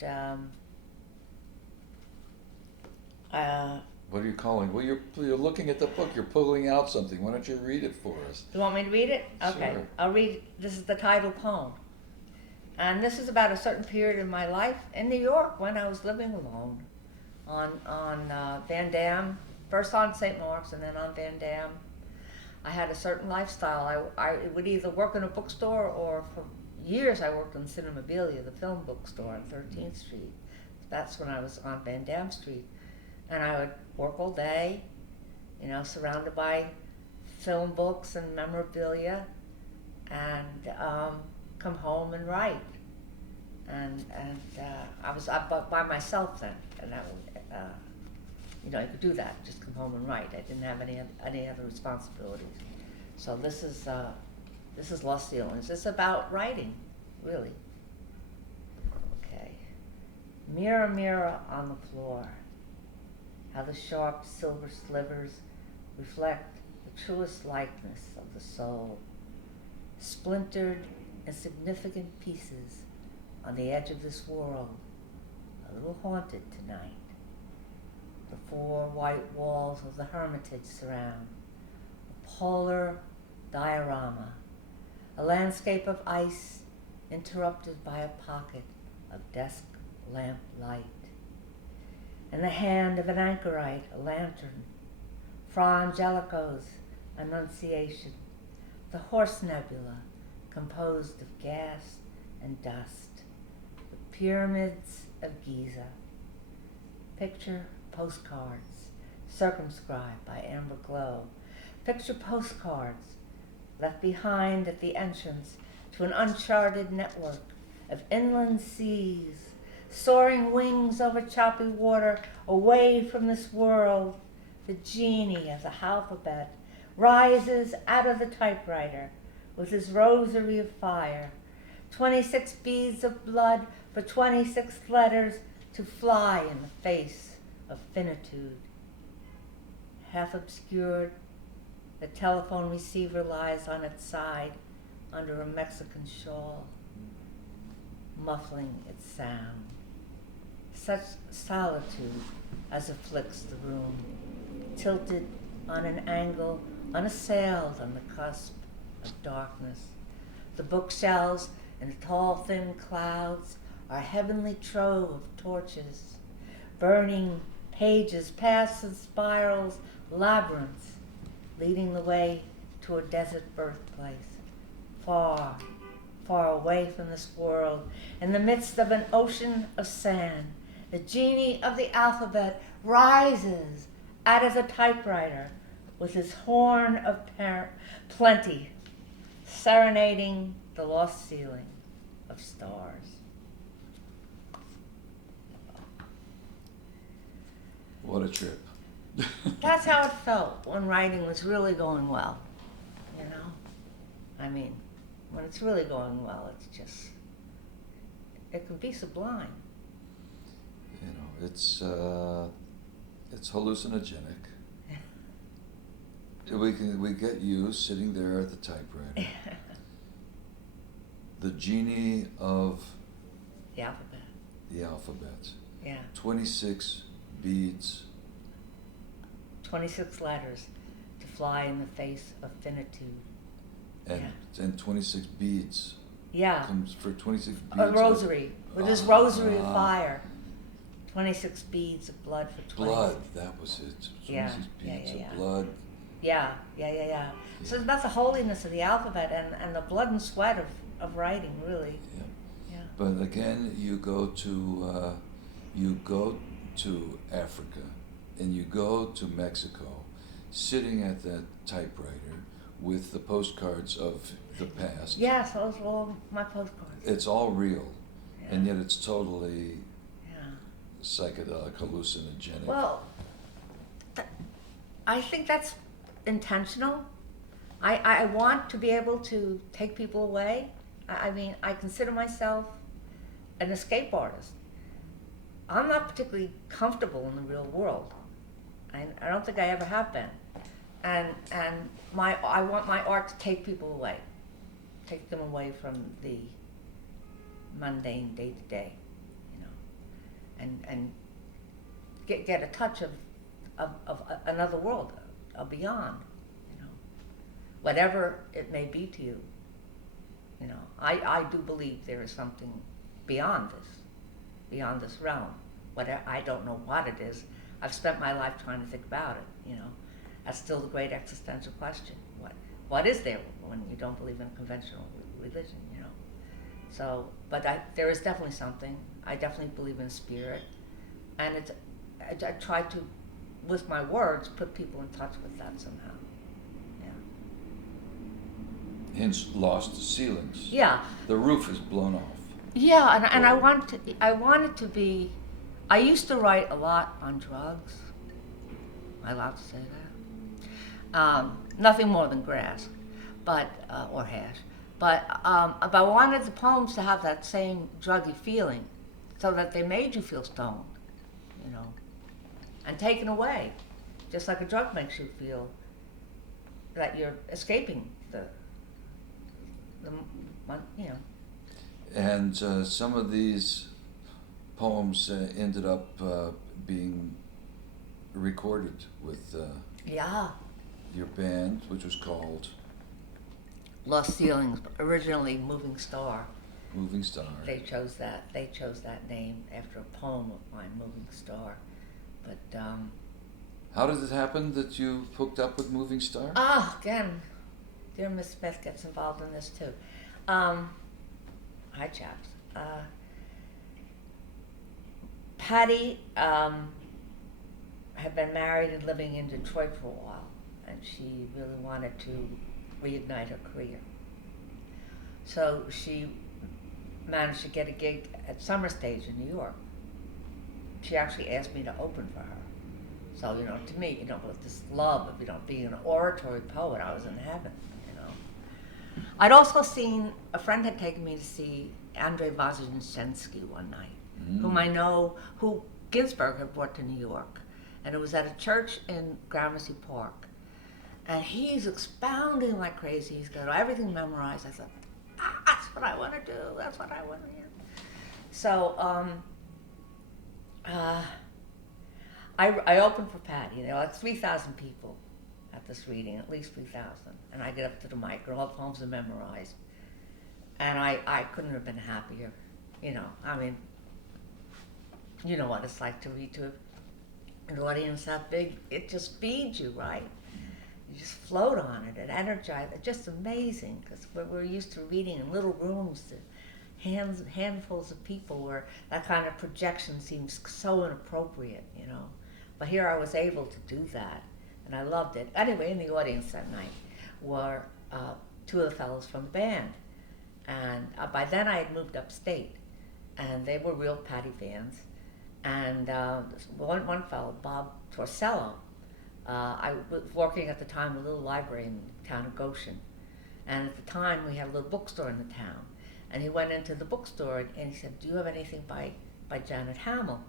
What are you calling? Well, you're looking at the book. You're pulling out something. Why don't you read it for us? you want me to read it? Okay. Sure. I'll read, this is the title poem. And this is about a certain period in my life in New York when I was living alone on Van Dam, first on St. Mark's and then on Van Dam. I had a certain lifestyle. I would either work in a bookstore, or for years I worked in Cinemabilia, the film bookstore on 13th Street. That's when I was on Van Dam Street. And I would work all day, you know, surrounded by film books and memorabilia, and come home and write. And I was up by myself then, and that would, you know, I could do that, just come home and write. I didn't have any other responsibilities. So this is Lost Ceilings. It's about writing, really. Okay. Mirror, mirror on the floor, how the sharp silver slivers reflect the truest likeness of the soul, splintered insignificant pieces on the edge of this world, a little haunted tonight. The four white walls of the Hermitage surround a polar diorama, a landscape of ice interrupted by a pocket of desk lamp light. In the hand of an anchorite, a lantern, Fra Angelico's Annunciation, the Horse Nebula, composed of gas and dust, the pyramids of Giza. Picture postcards, circumscribed by amber glow. Picture postcards left behind at the entrance to an uncharted network of inland seas, soaring wings over choppy water, away from this world. The genie of the alphabet rises out of the typewriter with his rosary of fire, 26 beads of blood for 26 letters to fly in the face of finitude. Half obscured, the telephone receiver lies on its side under a Mexican shawl, muffling its sound. Such solitude as afflicts the room, tilted on an angle, unassailed on the cusp of darkness. The bookshelves in tall, thin clouds are a heavenly trove of torches, burning pages past in spirals, labyrinths, leading the way to a desert birthplace, far, far away from this world, in the midst of an ocean of sand, the genie of the alphabet rises out of the typewriter with his horn of plenty, serenading the lost ceiling of stars. What a trip. That's how it felt when writing was really going well, you know? I mean, when it's really going well, it's just, it can be sublime. You know, it's hallucinogenic. We get you sitting there at the typewriter. The genie of The alphabet. the alphabet. Yeah. 26 beads. 26 letters to fly in the face of finitude. And 26 beads. Yeah. Comes for 26 beads. A rosary, with his rosary of fire. 26 beads of blood for 26. Blood, that was it. 26 Yeah, beads yeah. of blood. Yeah. So it's about the holiness of the alphabet and the blood and sweat of writing, really. Yeah. Yeah. But again, you go to Africa, and you go to Mexico, sitting at that typewriter with the postcards of the past. Yes, those were all my postcards. It's all real, Yeah. and yet it's totally Yeah. psychedelic, hallucinogenic. Well, I think that's intentional. I want to be able to take people away. I mean, I consider myself an escape artist. I'm not particularly comfortable in the real world. I don't think I ever have been. And I want my art to take people away, take them away from the mundane day to day, you know, and get a touch of another world, a beyond, you know, whatever it may be to you. You know, I do believe there is something beyond this realm. I don't know what it is. I've spent my life trying to think about it, you know. That's still the great existential question. What is there when you don't believe in conventional religion, you know? So, but there is definitely something. I definitely believe in spirit. And I try to, with my words, put people in touch with that somehow. Yeah. Hence, lost ceilings. Yeah. The roof is blown off. Yeah, and I want it to be. I used to write a lot on drugs. Am I allowed to say that? Nothing more than grass, but or hash. But I wanted the poems to have that same druggy feeling, so that they made you feel stoned, you know, and taken away, just like a drug makes you feel that you're escaping the you know. And some of these poems ended up being recorded with Yeah. your band, which was called Lost Ceilings, originally Moving Star. Moving Star. They chose that name after a poem of mine, Moving Star. But How did it happen that you hooked up with Moving Star? Again, dear Miss Smith gets involved in this too. Hi, chaps. Patty had been married and living in Detroit for a while, and she really wanted to reignite her career. So she managed to get a gig at Summer Stage in New York. She actually asked me to open for her. So, you know, to me, you know, with this love of, you know, being an oratory poet, I was in heaven, you know. I'd also seen, a friend had taken me to see Andrei Vozhinsensky one night, whom I know, who Ginsberg had brought to New York. And it was at a church in Gramercy Park. And he's expounding like crazy. He's got everything memorized. I thought, that's what I want to do. That's what I want to do. So I opened for Patty. There were like 3,000 people at this reading, at least 3,000. And I get up to the mic, and all the poems are memorized. And I couldn't have been happier. You know, I mean, you know what it's like to read to an audience that big. It just feeds you, right? you just float on it. It energized. It's just amazing because we're used to reading in little rooms to handfuls of people where that kind of projection seems so inappropriate, you know. But here I was able to do that, and I loved it. Anyway, in the audience that night were two of the fellows from the band, and by then I had moved upstate, and they were real Patty fans. And one fellow, Bob Torcello, I was working at the time with a little library in the town of Goshen, and at the time we had a little bookstore in the town. And he went into the bookstore and he said, "Do you have anything by Janet Hamill?"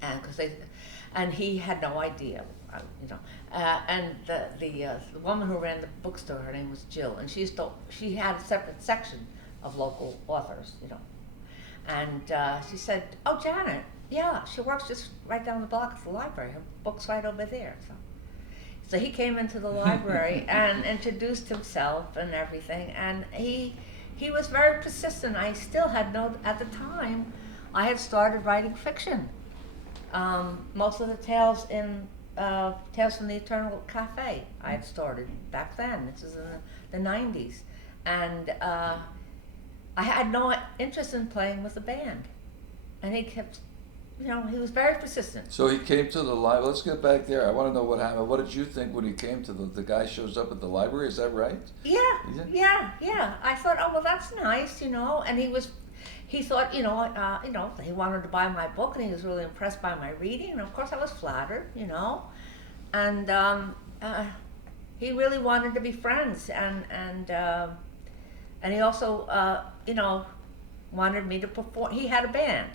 And he had no idea, you know. And the woman who ran the bookstore, her name was Jill, and she had a separate section of local authors, you know. And she said, "Oh, Janet, yeah, she works just right down the block at the library. Her book's right over there." So he came into the library and introduced himself and everything, and he was very persistent. I still had at the time, I had started writing fiction. Most of the tales in Tales from the Eternal Cafe I had started back then. This was in the 90s. And I had no interest in playing with the band. And he kept, you know, he was very persistent. So he came to the library. Let's get back there. I want to know what happened. What did you think when he came to the guy shows up at the library? Is that right? Yeah. I thought, oh, well, that's nice, you know. And he thought, you know, he wanted to buy my book, and he was really impressed by my reading. And of course, I was flattered, you know. And he really wanted to be friends, and he also, you know, wanted me to perform. He had a band,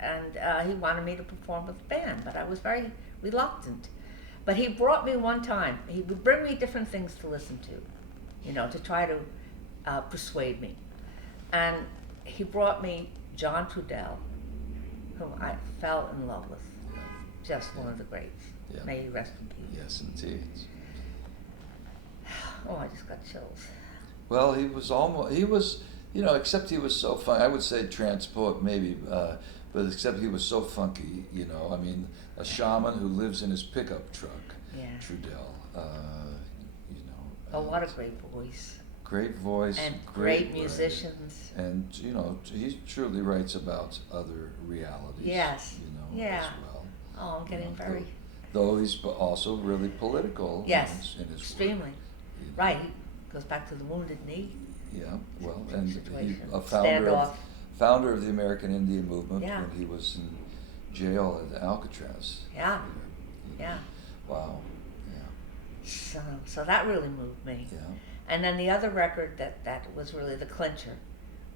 and he wanted me to perform with the band, but I was very reluctant. But he brought me one time. He would bring me different things to listen to, you know, to try to persuade me. And he brought me John Trudell, whom I fell in love with. Just one of the greats. Yeah. May he rest in peace. Yes, indeed. Oh, I just got chills. Well, he was, you know, except he was so fun. I would say trance poet maybe, but except he was so funky, you know. I mean, a shaman who lives in his pickup truck, Yeah. Trudell, you know. Oh, what a great voice. Great voice. And great writing. musicians. And, you know, he truly writes about other realities. Yes. You know, Yeah. as well. Oh, I'm getting very... Though he's also really political. Yes, in his extremely. work, you know. Right, he goes back to the Wounded Knee. Yeah, well, and he's Situation. a Standoff. founder of the American Indian movement Yeah. when he was in jail at Alcatraz. Yeah, You know. yeah. Wow. Yeah. So that really moved me. Yeah. And then the other record that was really the clincher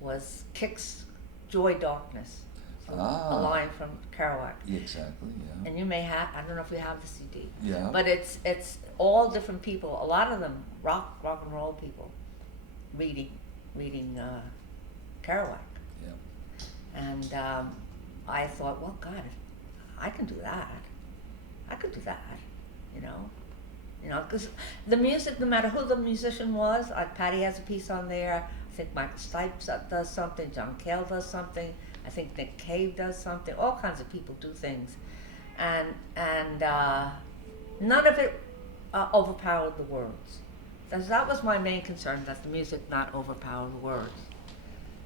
was Kick's Joy Darkness. A line from Kerouac. Yeah, exactly, yeah. And you may have, I don't know if you have the CD. Yeah. But it's all different people, a lot of them rock and roll people, reading Kerouac. Yeah. And I thought, well, God, I can do that. You know, because the music, no matter who the musician was, like Patty has a piece on there. I think Michael Stipe does something. John Cale does something. I think Nick Cave does something. All kinds of people do things, and none of it overpowered the words. That was my main concern, that the music not overpower the words.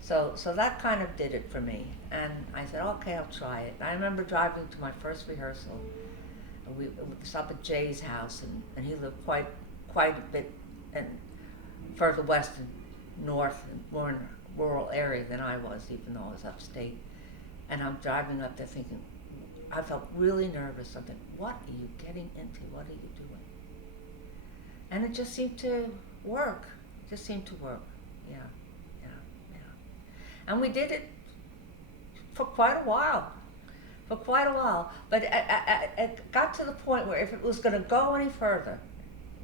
So that kind of did it for me, and I said, okay, I'll try it. And I remember driving to my first rehearsal. We stopped at Jay's house, and he lived quite a bit and further west and north, and more in a rural area than I was, even though I was upstate. And I'm driving up there thinking, I felt really nervous. I'm thinking, what are you getting into? What are you doing? And it just seemed to work. Yeah. And we did it for quite a while. But it got to the point where if it was going to go any further,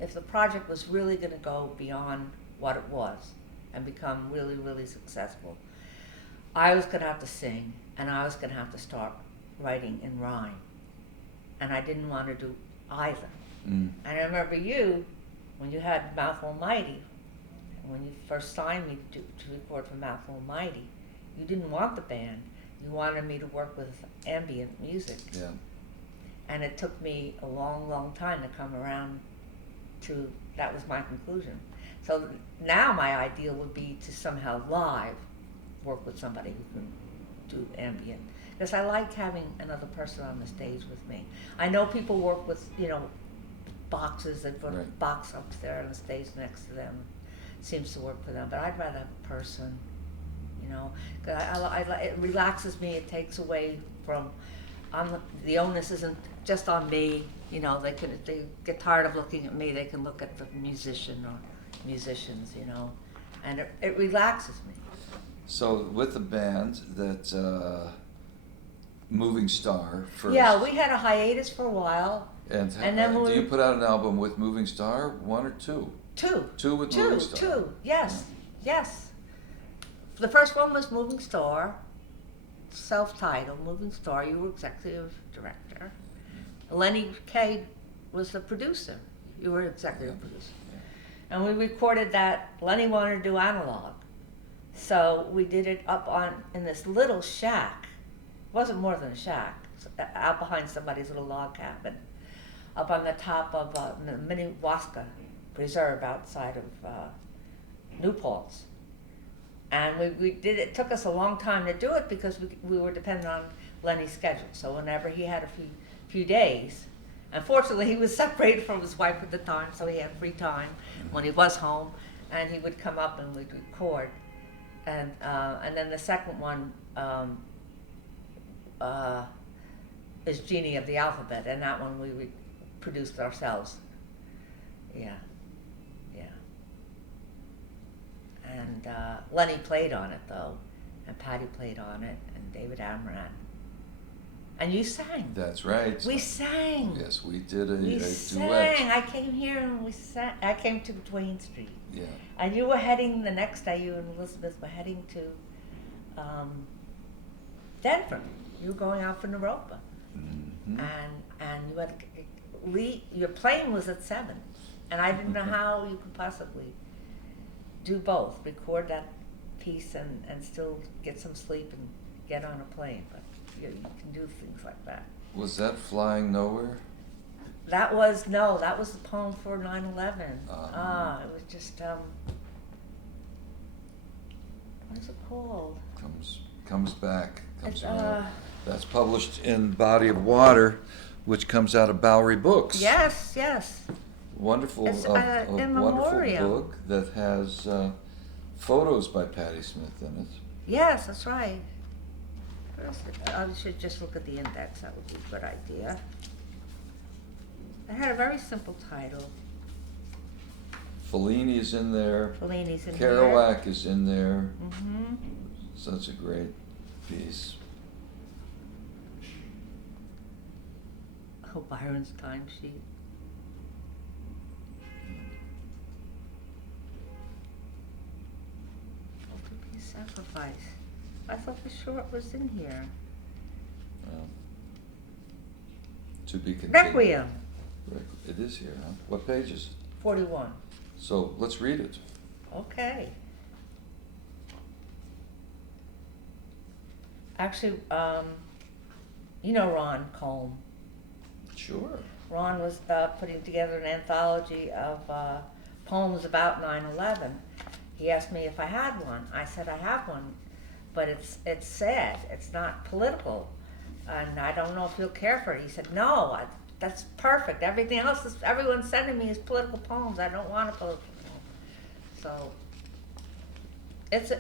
if the project was really going to go beyond what it was and become really, really successful, I was going to have to sing, and I was going to have to start writing in rhyme. And I didn't want to do either. Mm. And I remember you, when you had Mouth Almighty, when you first signed me to record for Mouth Almighty, you didn't want the band. You wanted me to work with ambient music. Yeah. And it took me a long, long time to come around to, that was my conclusion. So now my ideal would be to somehow live work with somebody who can do ambient. Because I like having another person on the stage with me. I know people work with, boxes, they put a Right. box up there on the stage next to them. Seems to work for them, but I'd rather have a person, 'cause it relaxes me, it takes away from, the onus isn't just on me, if they get tired of looking at me, they can look at the musician or musicians, and it relaxes me. So with the band that Moving Star first. Yeah, we had a hiatus for a while. And then do you put out an album with Moving Star, one or two? Two. Two with Moving Star. Two, yes, yes. The first one was Moving Star, self-titled, Moving Star. You were executive director. Lenny Kaye was the producer. You were executive producer. And we recorded that. Lenny wanted to do analog. So we did it in this little shack. It wasn't more than a shack. Out behind somebody's little log cabin. Up on the top of the mini Waska Preserve outside of New Paltz. And we did it. It took us a long time to do it because we were dependent on Lenny's schedule. So whenever he had a few days, unfortunately he was separated from his wife at the time, so he had free time when he was home, and he would come up and we'd record. And then the second one is Genie of the Alphabet, and that one we produced ourselves. Yeah. And Lenny played on it though, and Patty played on it, and David Amran. And you sang. That's right. We sang. Yes, we did a We duet. sang. I came here and we sang. I came to Duane Street. Yeah. And you were heading the next day. You and Elizabeth were heading to Denver. You were going out for Naropa, Mm-hmm. and you had to leave. Your plane was at 7, and I didn't know how you could possibly do both, record that piece and still get some sleep and get on a plane. But you can do things like that. Was that Flying Nowhere? That was the poem for 9/11. Ah. It was just what is it called? Comes back. Comes It's, around. That's published in Body of Water, which comes out of Bowery Books. Yes. Wonderful, It's, a in wonderful memoriam. book that has photos by Patti Smith in it. Yes, that's right. Where is it? I should just look at the index. That would be a good idea. It had a very simple title. Fellini is in there. Fellini's in Kerouac is in there. Mm-hmm. Such a great piece. Oh, Byron's timesheet. What could be a sacrifice? I thought for sure it was in here. Well, to be continued. Requiem, It is here, huh? What page is it? 41. So let's read it. Okay. Actually, Ron Colm. Sure. Ron was putting together an anthology of poems about 9/11. He asked me if I had one. I said I have one, but it's sad. It's not political, and I don't know if you'll care for it. He said, no, that's perfect. Everything else everyone's sending me is political poems. I don't want a political poem. So it's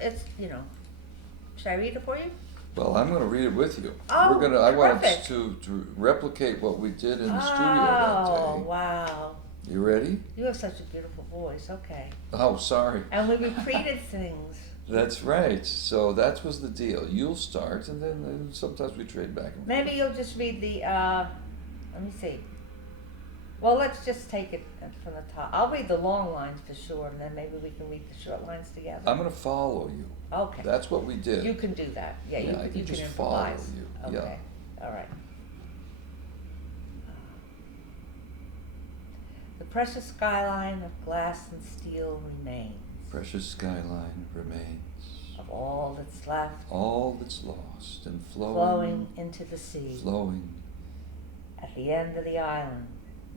Should I read it for you? Well, I'm going to read it with you. Oh, I want terrific. to replicate what we did in the studio that day. Oh, wow. You ready? You have such a beautiful voice. Okay. Oh, sorry. And we repeated things. That's right. So that was the deal. You'll start, and then sometimes we trade back and forth. Maybe you'll just read the, let me see. Well, let's just take it from the top. I'll read the long lines for sure, and then maybe we can read the short lines together. I'm going to follow you. Okay. That's what we did. You can do that. Yeah, Yeah, I you can can just follow improvise. you. Okay. Yeah. All right. The precious skyline of glass and steel remains. Precious skyline remains. Of all that's left. All that's lost and Flowing into the sea. Flowing at the end of the island,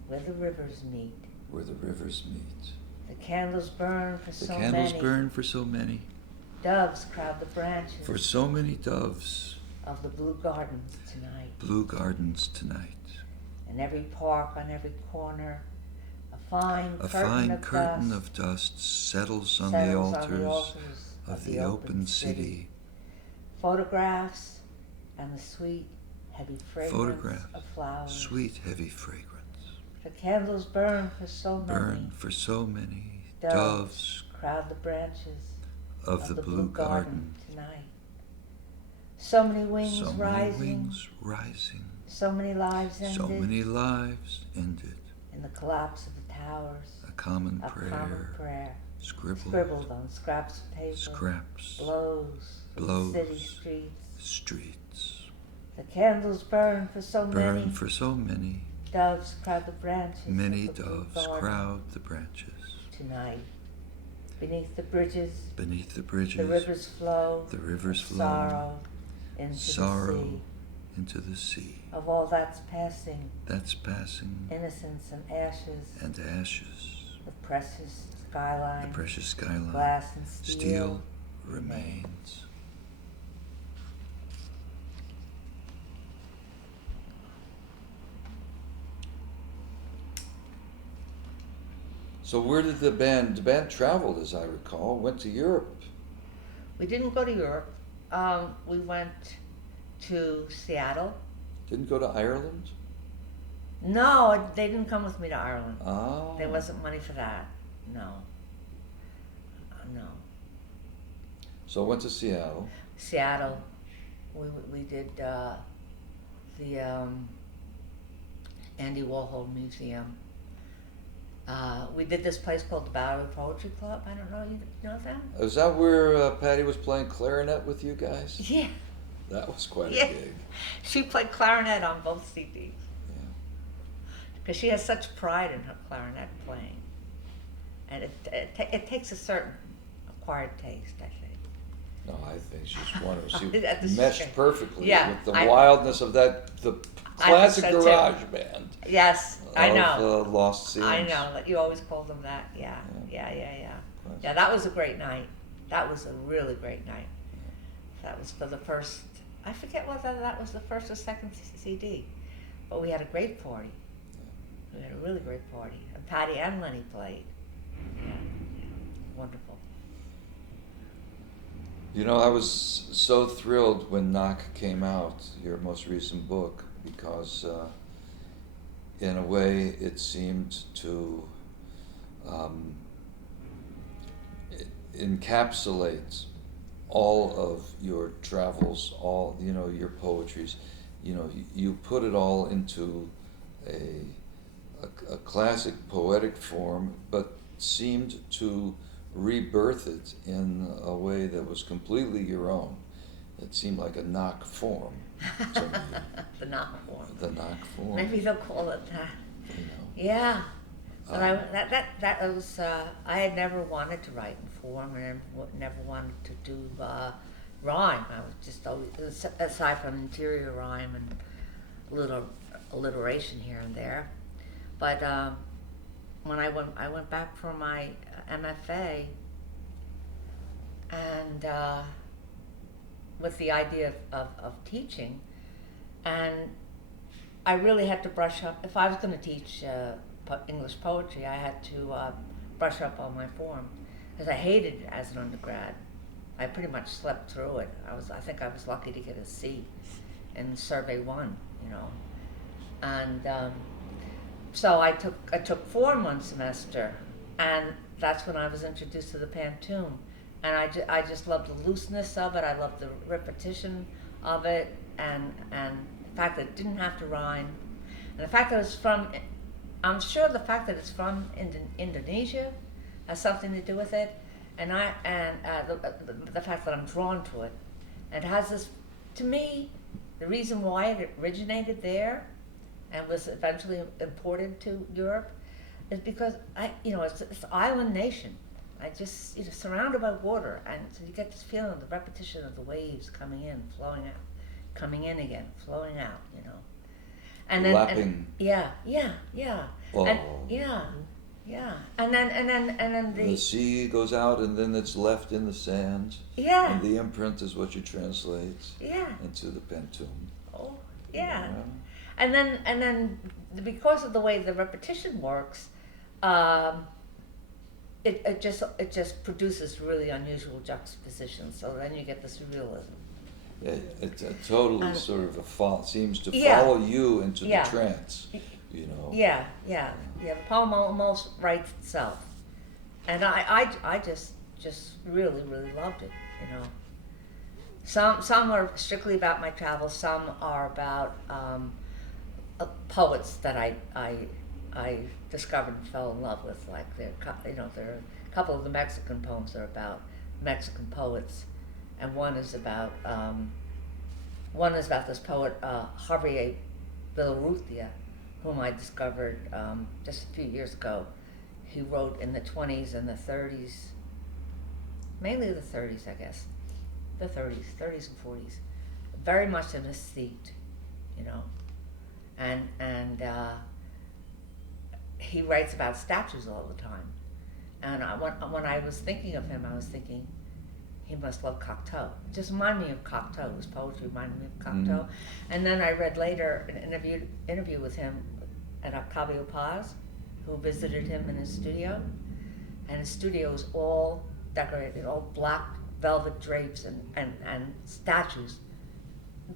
where the rivers meet. Where the rivers meet. The candles burn for The so candles many. burn for so many. Doves crowd the branches. For so many doves. Of the blue gardens tonight. Blue gardens tonight. In every park, on every corner, a fine curtain of dust settles on the altars of the open city. Photographs and the sweet, heavy fragrance of flowers. Sweet, heavy fragrance. The candles burn for so many. Burn for so many. Doves crowd the branches of the blue garden tonight. So many wings so rising. Many wings rising. So many lives ended. So many lives ended. In the collapse of the towers. A common prayer. Scribbled on scraps of paper. Scraps. Blows. City streets. The candles burn for so many. Burn for so many. Doves crowd the branches. Many doves crowd the branches. Tonight. Beneath the bridges. The rivers flow. Sorrow into the sea. Of all that's passing. Innocence and ashes. The precious skyline. Glass and steel remains. So where did the band traveled, as I recall, went to Europe? We didn't go to Europe. We went to Seattle. Didn't go to Ireland? No, they didn't come with me to Ireland. Oh. There wasn't money for that. No. No. So went to Seattle. Seattle. We did the Andy Warhol Museum. We did this place called the Bowery Poetry Club. I don't know, you know them? Is that where Patty was playing clarinet with you guys? Yeah. That was quite a gig. She played clarinet on both CDs. Yeah. Because she has such pride in her clarinet playing. And it takes a certain acquired taste, I think. No, I think she's wonderful. She This meshed perfectly with the I- wildness of the classic so too. garage band. Yes, I know. Of Lost Scenes. I know that you always call them that. Yeah. Yeah, that was a great night. That was a really great night. That was for the first. I forget whether that was the first or second CD, but we had a great party. We had a really great party, and Patty and Lenny played. Yeah, wonderful. You know, I was so thrilled when Knock came out, your most recent book, because in a way it seemed to encapsulate all of your travels, all, you know, your poetries. You know, you put it all into a classic poetic form, but seemed to rebirth it in a way that was completely your own. It seemed like a Knock form to me. The Knock form. The Knock form. Maybe they'll call it that. You know. Yeah. But that was I had never wanted to write in form, and never wanted to do rhyme. I was just always, aside from interior rhyme and little alliteration here and there. But when I went back for my MFA, and with the idea of teaching, and I really had to brush up. If I was going to teach English poetry, I had to brush up on my form, because I hated it as an undergrad. I pretty much slept through it. I think I was lucky to get a C in Survey 1, you know, and so I took form one semester, and that's when I was introduced to the pantoum, and I just loved the looseness of it. I loved the repetition of it, and the fact that it didn't have to rhyme, and the fact that it's from. I'm sure the fact that it's from Indonesia has something to do with it, and the fact that I'm drawn to it, and it has this. To me, the reason why it originated there, and was eventually imported to Europe, is because it's an island nation. I just surrounded by water, and so you get this feeling of the repetition of the waves coming in, flowing out, coming in again, flowing out, you know. And then, lapping. yeah. Oh. And yeah. And then The sea goes out, and then it's left in the sand. Yeah. And the imprint is what you translate Yeah. into the pentum. Oh, yeah. And then because of the way the repetition works, it just produces really unusual juxtapositions. So then you get this realism. It totally sort of seems to Yeah. follow you into Yeah. the trance, you know. Yeah. The poem almost writes itself, and I just really loved it. You know, some are strictly about my travels. Some are about poets that I discovered and fell in love with. Like there are a couple of the Mexican poems that are about Mexican poets, and one is about this poet Javier Villarrutia, whom I discovered just a few years ago. He wrote in the 20s and the 30s, mainly the 30s, I guess, the 30s and 40s, very much an aesthete, you know, and he writes about statues all the time. And when I was thinking of him, I was thinking, he must love Cocteau. It just reminded me of Cocteau. His poetry reminded me of Cocteau. Mm. And then I read later an interview with him at Octavio Paz, who visited him in his studio. And his studio was all decorated, all black velvet drapes and statues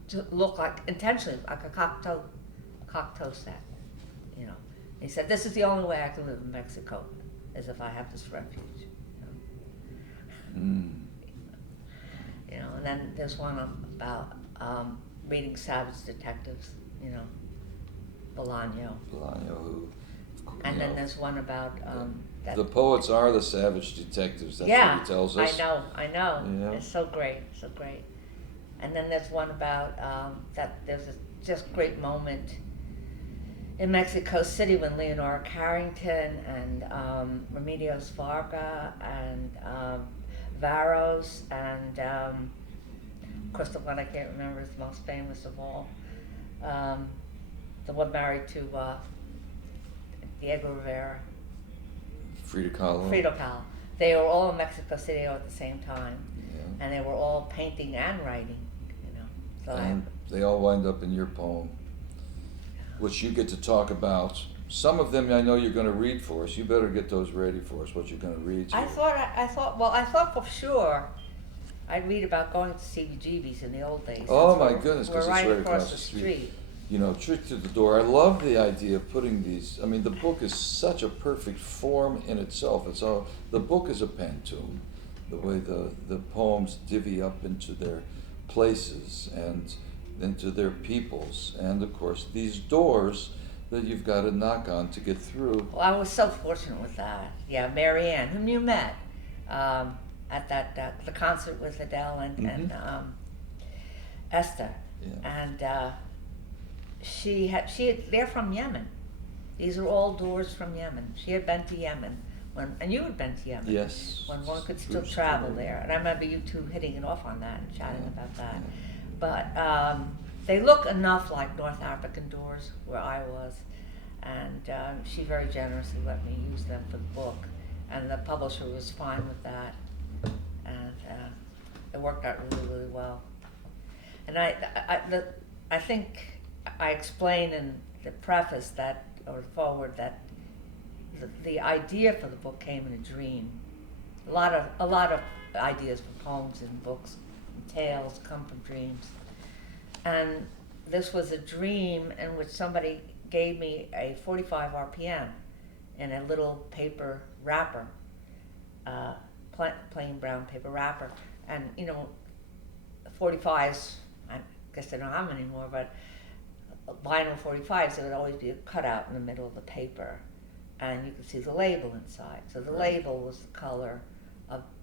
to look like, intentionally, like a Cocteau set, you know. And he said, this is the only way I can live in Mexico, is if I have this refuge. You know? Mm. You know, and then there's one about reading savage detectives, you know, Bolaño. Who, And then there's one about that. the poets are the savage detectives. That's Yeah, what he tells us. I know. Yeah. It's so great. And then there's one about that there's a just great moment in Mexico City when Leonora Carrington and Remedios Varga and Varos and of course the one I can't remember is the most famous of all, the one married to Diego Rivera. Frida Kahlo. Frida Kahlo. They were all in Mexico City at the same time, Yeah. and they were all painting and writing, you know. So And they all wind up in your poem, which you get to talk about. Some of them I know you're going to read for us. You better get those ready for us, what you're going to read. I thought for sure I'd read about going to CBGB's in the old days. Oh since my we're- goodness, 'cause we're it's right right across the street. You know, trick to the door. I love the idea of putting these. I mean, the book is such a perfect form in itself. The book is a pantoum, the way the poems divvy up into their places and into their peoples, and of course these doors that you've got to knock on to get through. Well, I was so fortunate with that. Yeah, Mary Ann, whom you met at that the concert with Adele and Esther, Yeah. and they're from Yemen. These are all doors from Yemen. She had been to Yemen and you had been to Yemen. Yes. When one could still travel there, and I remember you two hitting it off on that and chatting about that. But they look enough like North African doors where I was, and she very generously let me use them for the book, and the publisher was fine with that, and it worked out really well. And I think I explain in the preface that, or forward, that the idea for the book came in a dream. A lot of ideas for poems and books and tales come from dreams. And this was a dream in which somebody gave me a 45 RPM in a little paper wrapper, plain brown paper wrapper. And, you know, 45s, I guess they don't have them anymore, but vinyl 45s, there would always be a cutout in the middle of the paper, and you could see the label inside. So the label was the color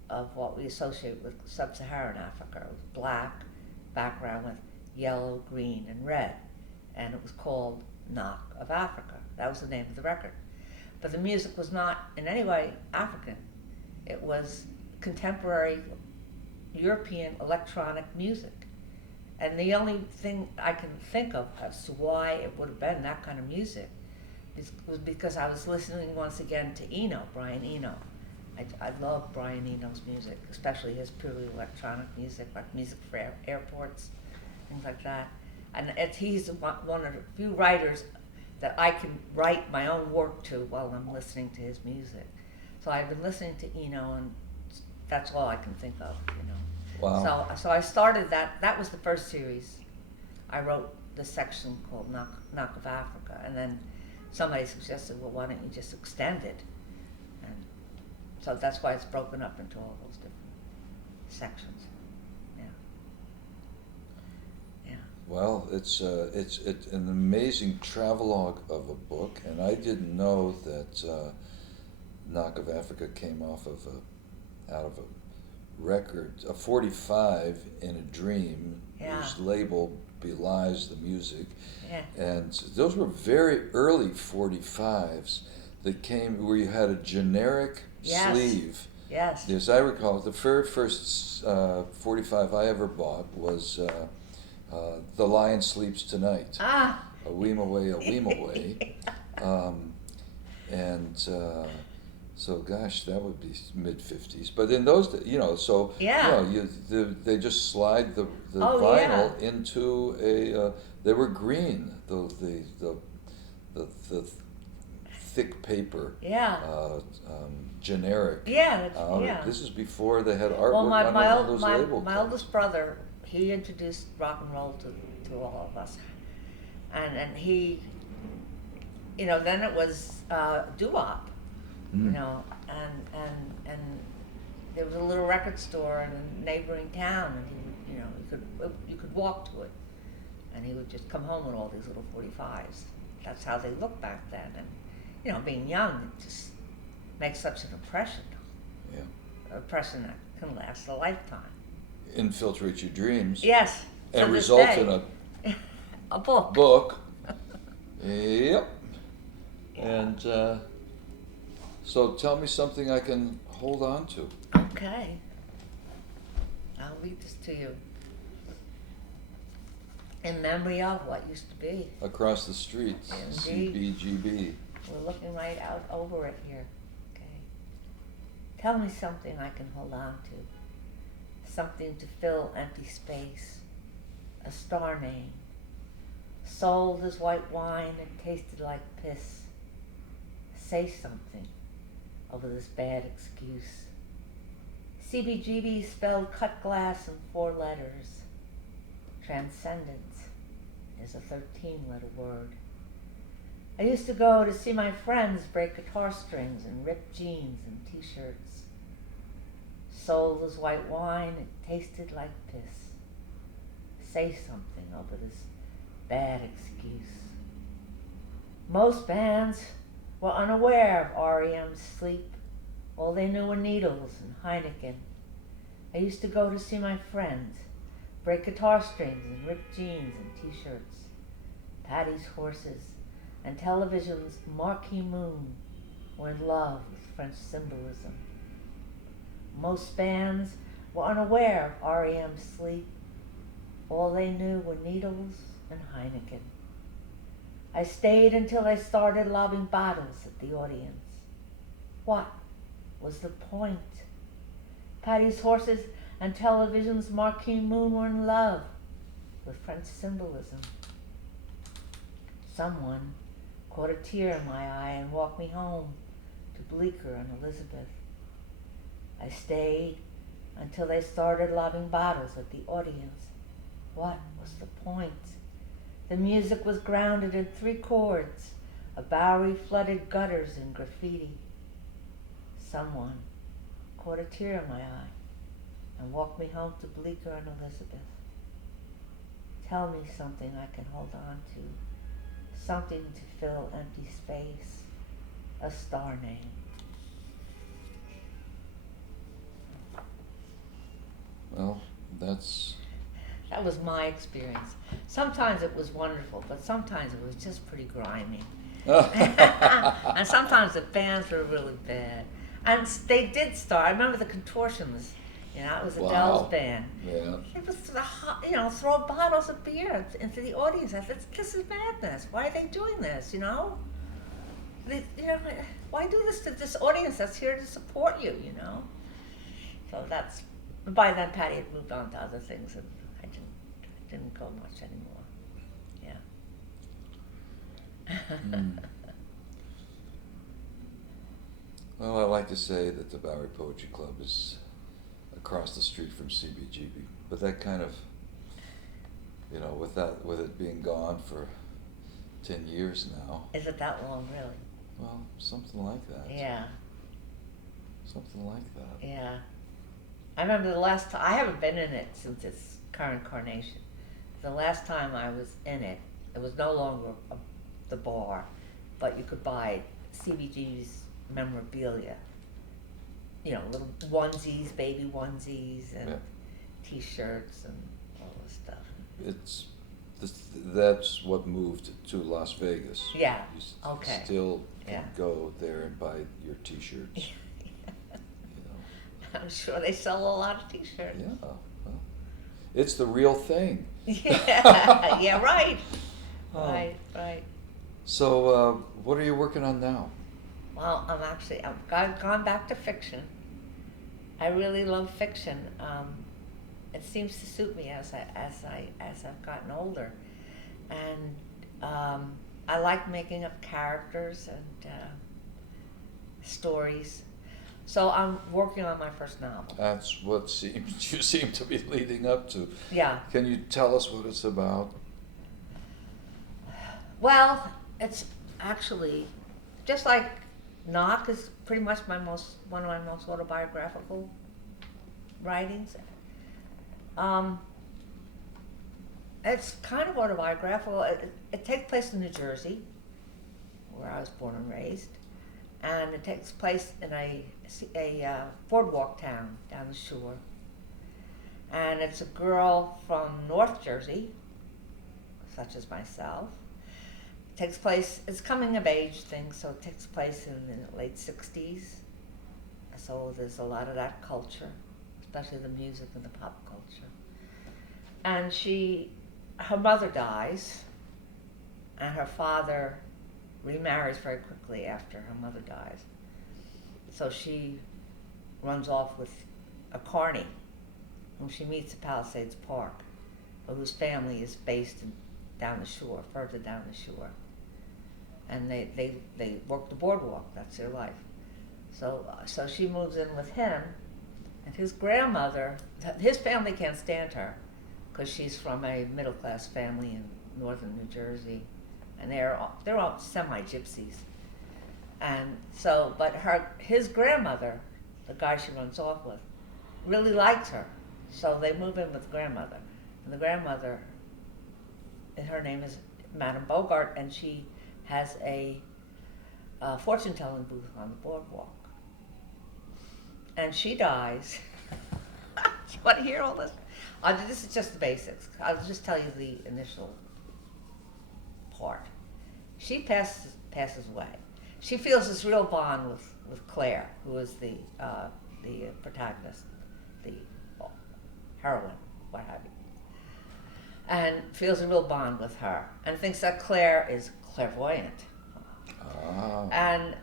of what we associate with sub-Saharan Africa. It was black background with yellow, green, and red, and it was called Knock of Africa. That was the name of the record. But the music was not in any way African. It was contemporary European electronic music. And the only thing I can think of as to why it would have been that kind of music was because I was listening once again to Eno, Brian Eno. I love Brian Eno's music, especially his purely electronic music, like music for airports, things like that. And he's one of the few writers that I can write my own work to while I'm listening to his music. So I've been listening to Eno, and that's all I can think of, you know. Wow. So I started that. That was the first series. I wrote the section called Knock of Africa, and then somebody suggested, well, why don't you just extend it? And so that's why it's broken up into all those different sections. Yeah. Yeah. Well, it's an amazing travelogue of a book, and I didn't know that Knock of Africa came out of a record, a 45 in a Dream, Yeah. whose label belies the music. Yeah. And those were very early 45s that came where you had a generic Yes. sleeve. Yes. As I recall, the very first 45 I ever bought was The Lion Sleeps Tonight. Ah. A Weem Away, a Weem Away. So gosh, that would be mid-50s. But in those, so Yeah. they just slide the Oh, vinyl yeah. into a. They were green. The thick paper. Yeah. Generic. Yeah. Yeah. This is before they had artwork Well, on one of those label my covers. oldest brother, he introduced rock and roll to all of us, and he, then it was doo-wop, Mm. and there was a little record store in a neighboring town, and you could walk to it, and he would just come home with all these little 45s. That's how they looked back then, and being young, it just makes such an impression. Yeah. An impression that can last a lifetime. Infiltrate your dreams. Yes. to And this result day. in a A book. book. Yep. And so tell me something I can hold on to. Okay. I'll read this to you. In memory of what used to be. Across the street, Indeed. CBGB. We're looking right out over it here. Okay. Tell me something I can hold on to. Something to fill empty space. A star name. Sold as white wine and tasted like piss. Say something over this bad excuse. CBGB spelled cut glass in 4 letters. Transcendence is a 13-letter word. I used to go to see my friends break guitar strings and rip jeans and t-shirts. Sold as white wine, it tasted like piss. Say something over this bad excuse. Most bands were unaware of REM's sleep. All they knew were needles and Heineken. I used to go to see my friends break guitar strings and rip jeans and t-shirts. Patty's Horses and television's Marquee Moon were in love with French symbolism. Most bands were unaware of REM's sleep. All they knew were needles and Heineken. I stayed until they started lobbing bottles at the audience. What was the point? Patty's Horses and television's Marquee Moon were in love with French symbolism. Someone caught a tear in my eye and walked me home to Bleecker and Elizabeth. I stayed until they started lobbing bottles at the audience. What was the point? The music was grounded in 3 chords, a Bowery flooded gutters and graffiti. Someone caught a tear in my eye and walked me home to Bleecker and Elizabeth. Tell me something I can hold on to, something to fill empty space, a star name. Well, That was my experience. Sometimes it was wonderful, but sometimes it was just pretty grimy. And sometimes the bands were really bad. And they did start, I remember the Contortions You know, it was Wow. Adele's band. Yeah. He would throw bottles of beer into the audience. I said, this is madness. Why are they doing this, you know? Why do this to this audience that's here to support you, you know? So by then Patty had moved on to other things, and I didn't go much anymore. Yeah. Well, I like to say that the Bowery Poetry Club is across the street from CBGB, but that kind of, with it being gone for 10 years now. Is it that long, really? Well, something like that. Yeah. Something like that. Yeah. I remember the last time, I haven't been in it since its current incarnation. The last time I was in it, it was no longer the bar, but you could buy CBGB's memorabilia. Little onesies, baby onesies, and T-shirts and all this stuff. That's what moved to Las Vegas. Yeah. You Okay. still can Yeah. go there and buy your T-shirts. I'm sure they sell a lot of T-shirts. Yeah. Well, it's the real thing. Yeah. Yeah. Right. Oh. Right. So, what are you working on now? Well, I've gone back to fiction. I really love fiction. It seems to suit me as I've gotten older, and I like making up characters and stories. So I'm working on my first novel. That's what you seem to be leading up to. Yeah. Can you tell us what it's about? Well, it's actually just like Knock is pretty much one of my most autobiographical writings. It's kind of autobiographical. It takes place in New Jersey, where I was born and raised, and it takes place in a boardwalk town down the shore. And it's a girl from North Jersey, such as myself. It's coming of age thing, so it takes place in the late 60s. So there's a lot of that culture, especially the music and the pop culture. And her mother dies, and her father remarries very quickly after her mother dies. So she runs off with a carny, whom she meets at Palisades Park, whose family is based down the shore, further down the shore. And they work the boardwalk, that's their life. So she moves in with him, and his grandmother, his family can't stand her, because she's from a middle-class family in northern New Jersey, and they're all semi-gypsies. And so, but his grandmother, the guy she runs off with, really likes her, so they move in with grandmother. And the grandmother, her name is Madame Bogart, and she has a fortune-telling booth on the boardwalk. And she dies. You want to hear all this? This is just the basics. I'll just tell you the initial part. She passes away. She feels this real bond with Claire, who is the protagonist, the heroine, what have you, and feels a real bond with her, and thinks that Claire is clairvoyant. Ah. And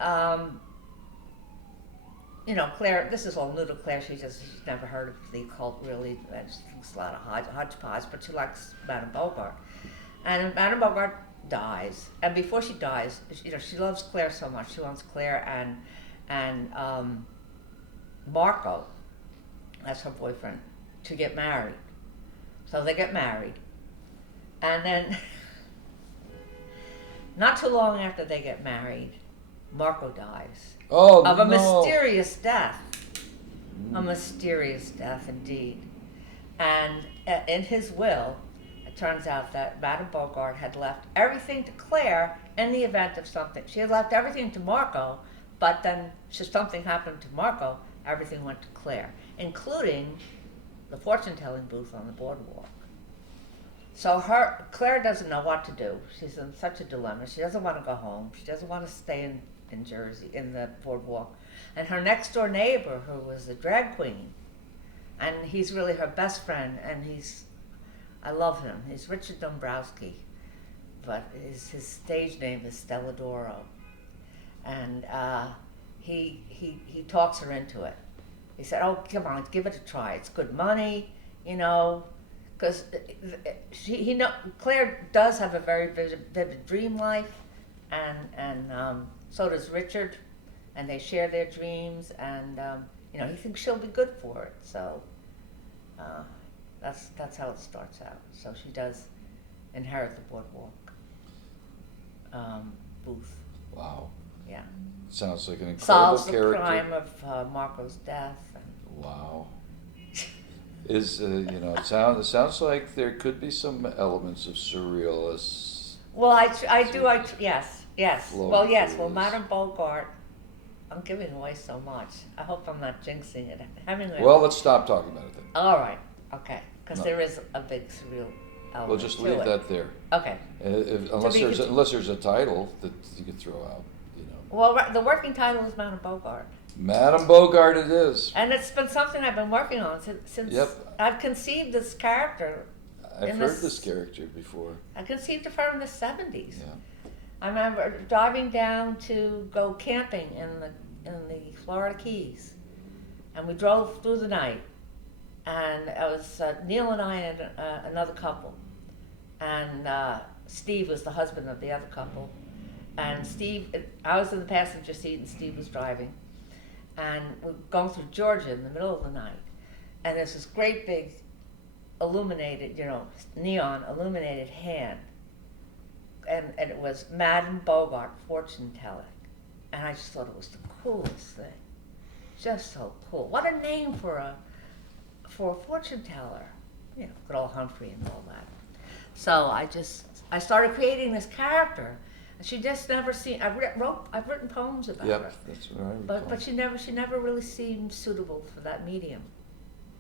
Claire, this is all new to Claire. She's never heard of the occult, really. She thinks a lot of hodgepodge, but she likes Madame Bogart. And Madame Bogart dies, and before she dies, she loves Claire so much. She wants Claire and Marco, that's her boyfriend, to get married. So they get married, and then not too long after they get married, Marco dies. Oh, of a no. mysterious death. A mysterious death, indeed. And in his will, it turns out that Madame Bogart had left everything to Claire in the event of something. She had left everything to Marco, but then should something happen to Marco, everything went to Claire, including the fortune-telling booth on the boardwalk. So Claire doesn't know what to do. She's in such a dilemma. She doesn't want to go home. She doesn't want to stay in Jersey, in the boardwalk. And her next door neighbor, who was a drag queen, And he's really her best friend, and I love him. He's Richard Dombrowski, but his stage name is Stelladoro. And he talks her into it. He said, "Oh, come on, give it a try. It's good money, because Claire does have a very vivid dream life, and so does Richard, and they share their dreams, and he thinks she'll be good for it. So that's how it starts out. So she does inherit the boardwalk booth. Wow. Yeah. Sounds like an incredible Solves character. the crime of Marco's death. Wow. It sounds like there could be some elements of surrealist. Well, yes. Flow Well, yes. through Well, this. Madame Bogart. I'm giving away so much. I hope I'm not jinxing it. Hemingway. Well, let's stop talking about it then. All right. Okay. Because No. there is a big surreal element. We'll just to leave it. that there. Okay. Unless there's a title that you could throw out, Well, the working title is Madame Bogart, Madame Bogart it is. and it's been something I've been working on since Yep. I've conceived this character. I've heard this character before. I conceived of her in the 70s. Yeah. I remember driving down to go camping in the Florida Keys, and we drove through the night, and it was Neil and I and another couple, and Steve was the husband of the other couple, and I was in the passenger seat and Steve was driving, and we're going through Georgia in the middle of the night, and there's this great big illuminated, neon illuminated hand, and it was Madame Bogart fortune telling, and I just thought it was the coolest thing, just so cool. What a name for a fortune teller, good old Humphrey and all that. So I started creating this character, and she just never seemed. I've written poems about her. Yep, that's what I recall. But she never really seemed suitable for that medium,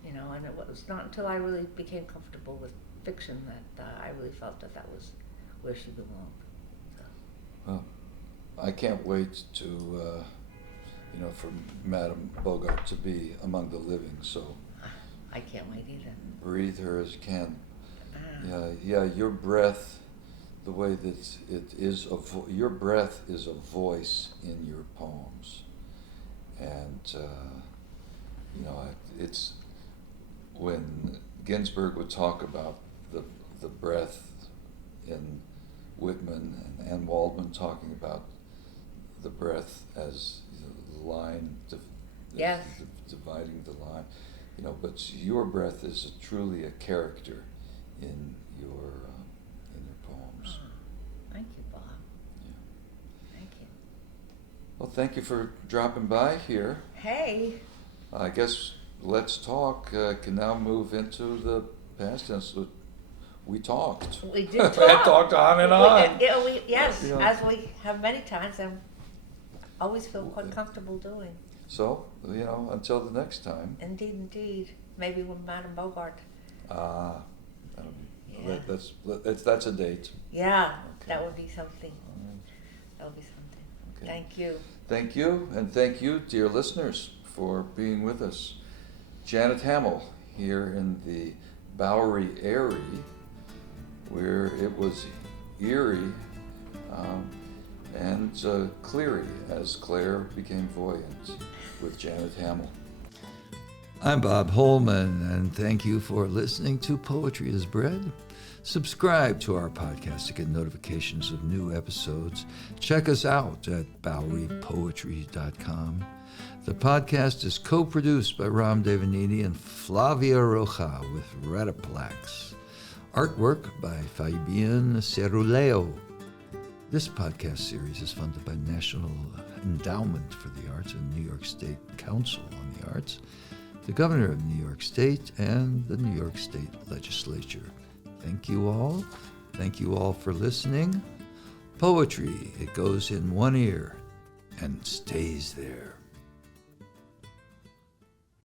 and it was not until I really became comfortable with fiction that I really felt that was where she belonged. So. Well, I can't wait to, for Madame Bogart to be among the living. So I can't wait either. breathe her as you can. Yeah. Your breath, the way that it is, your breath is a voice in your poems, and it's when Ginsberg would talk about the breath in Whitman and Anne Waldman talking about the breath as the line, Yes. dividing the line, but your breath is truly a character in your poems. Thank you, Bob. Yeah. Thank you. Well, thank you for dropping by here. Hey. I guess Let's Talk can now move into the past tense. We talked. We did talk. We had talked on and on. Yes, Yeah. as we have many times, and always feel quite comfortable doing. So, until the next time. Indeed. Maybe with Madame Bogart. That'll be, Yeah. that's a date. Yeah, Okay. that would be something. All right. That would be something. Okay. Thank you. Thank you, and thank you, dear listeners, for being with us. Janet Hamill here in the Bowery area, where it was eerie and cleary as Claire became voyant with Janet Hamill. I'm Bob Holman, and thank you for listening to Poetry is Bread. Subscribe to our podcast to get notifications of new episodes. Check us out at BoweryPoetry.com. The podcast is co-produced by Ram Devanini and Flavia Roja with Retaplax. Artwork by Fabian Ceruleo. This podcast series is funded by National Endowment for the Arts and New York State Council on the Arts, the Governor of New York State, and the New York State Legislature. Thank you all. Thank you all for listening. Poetry, it goes in one ear and stays there.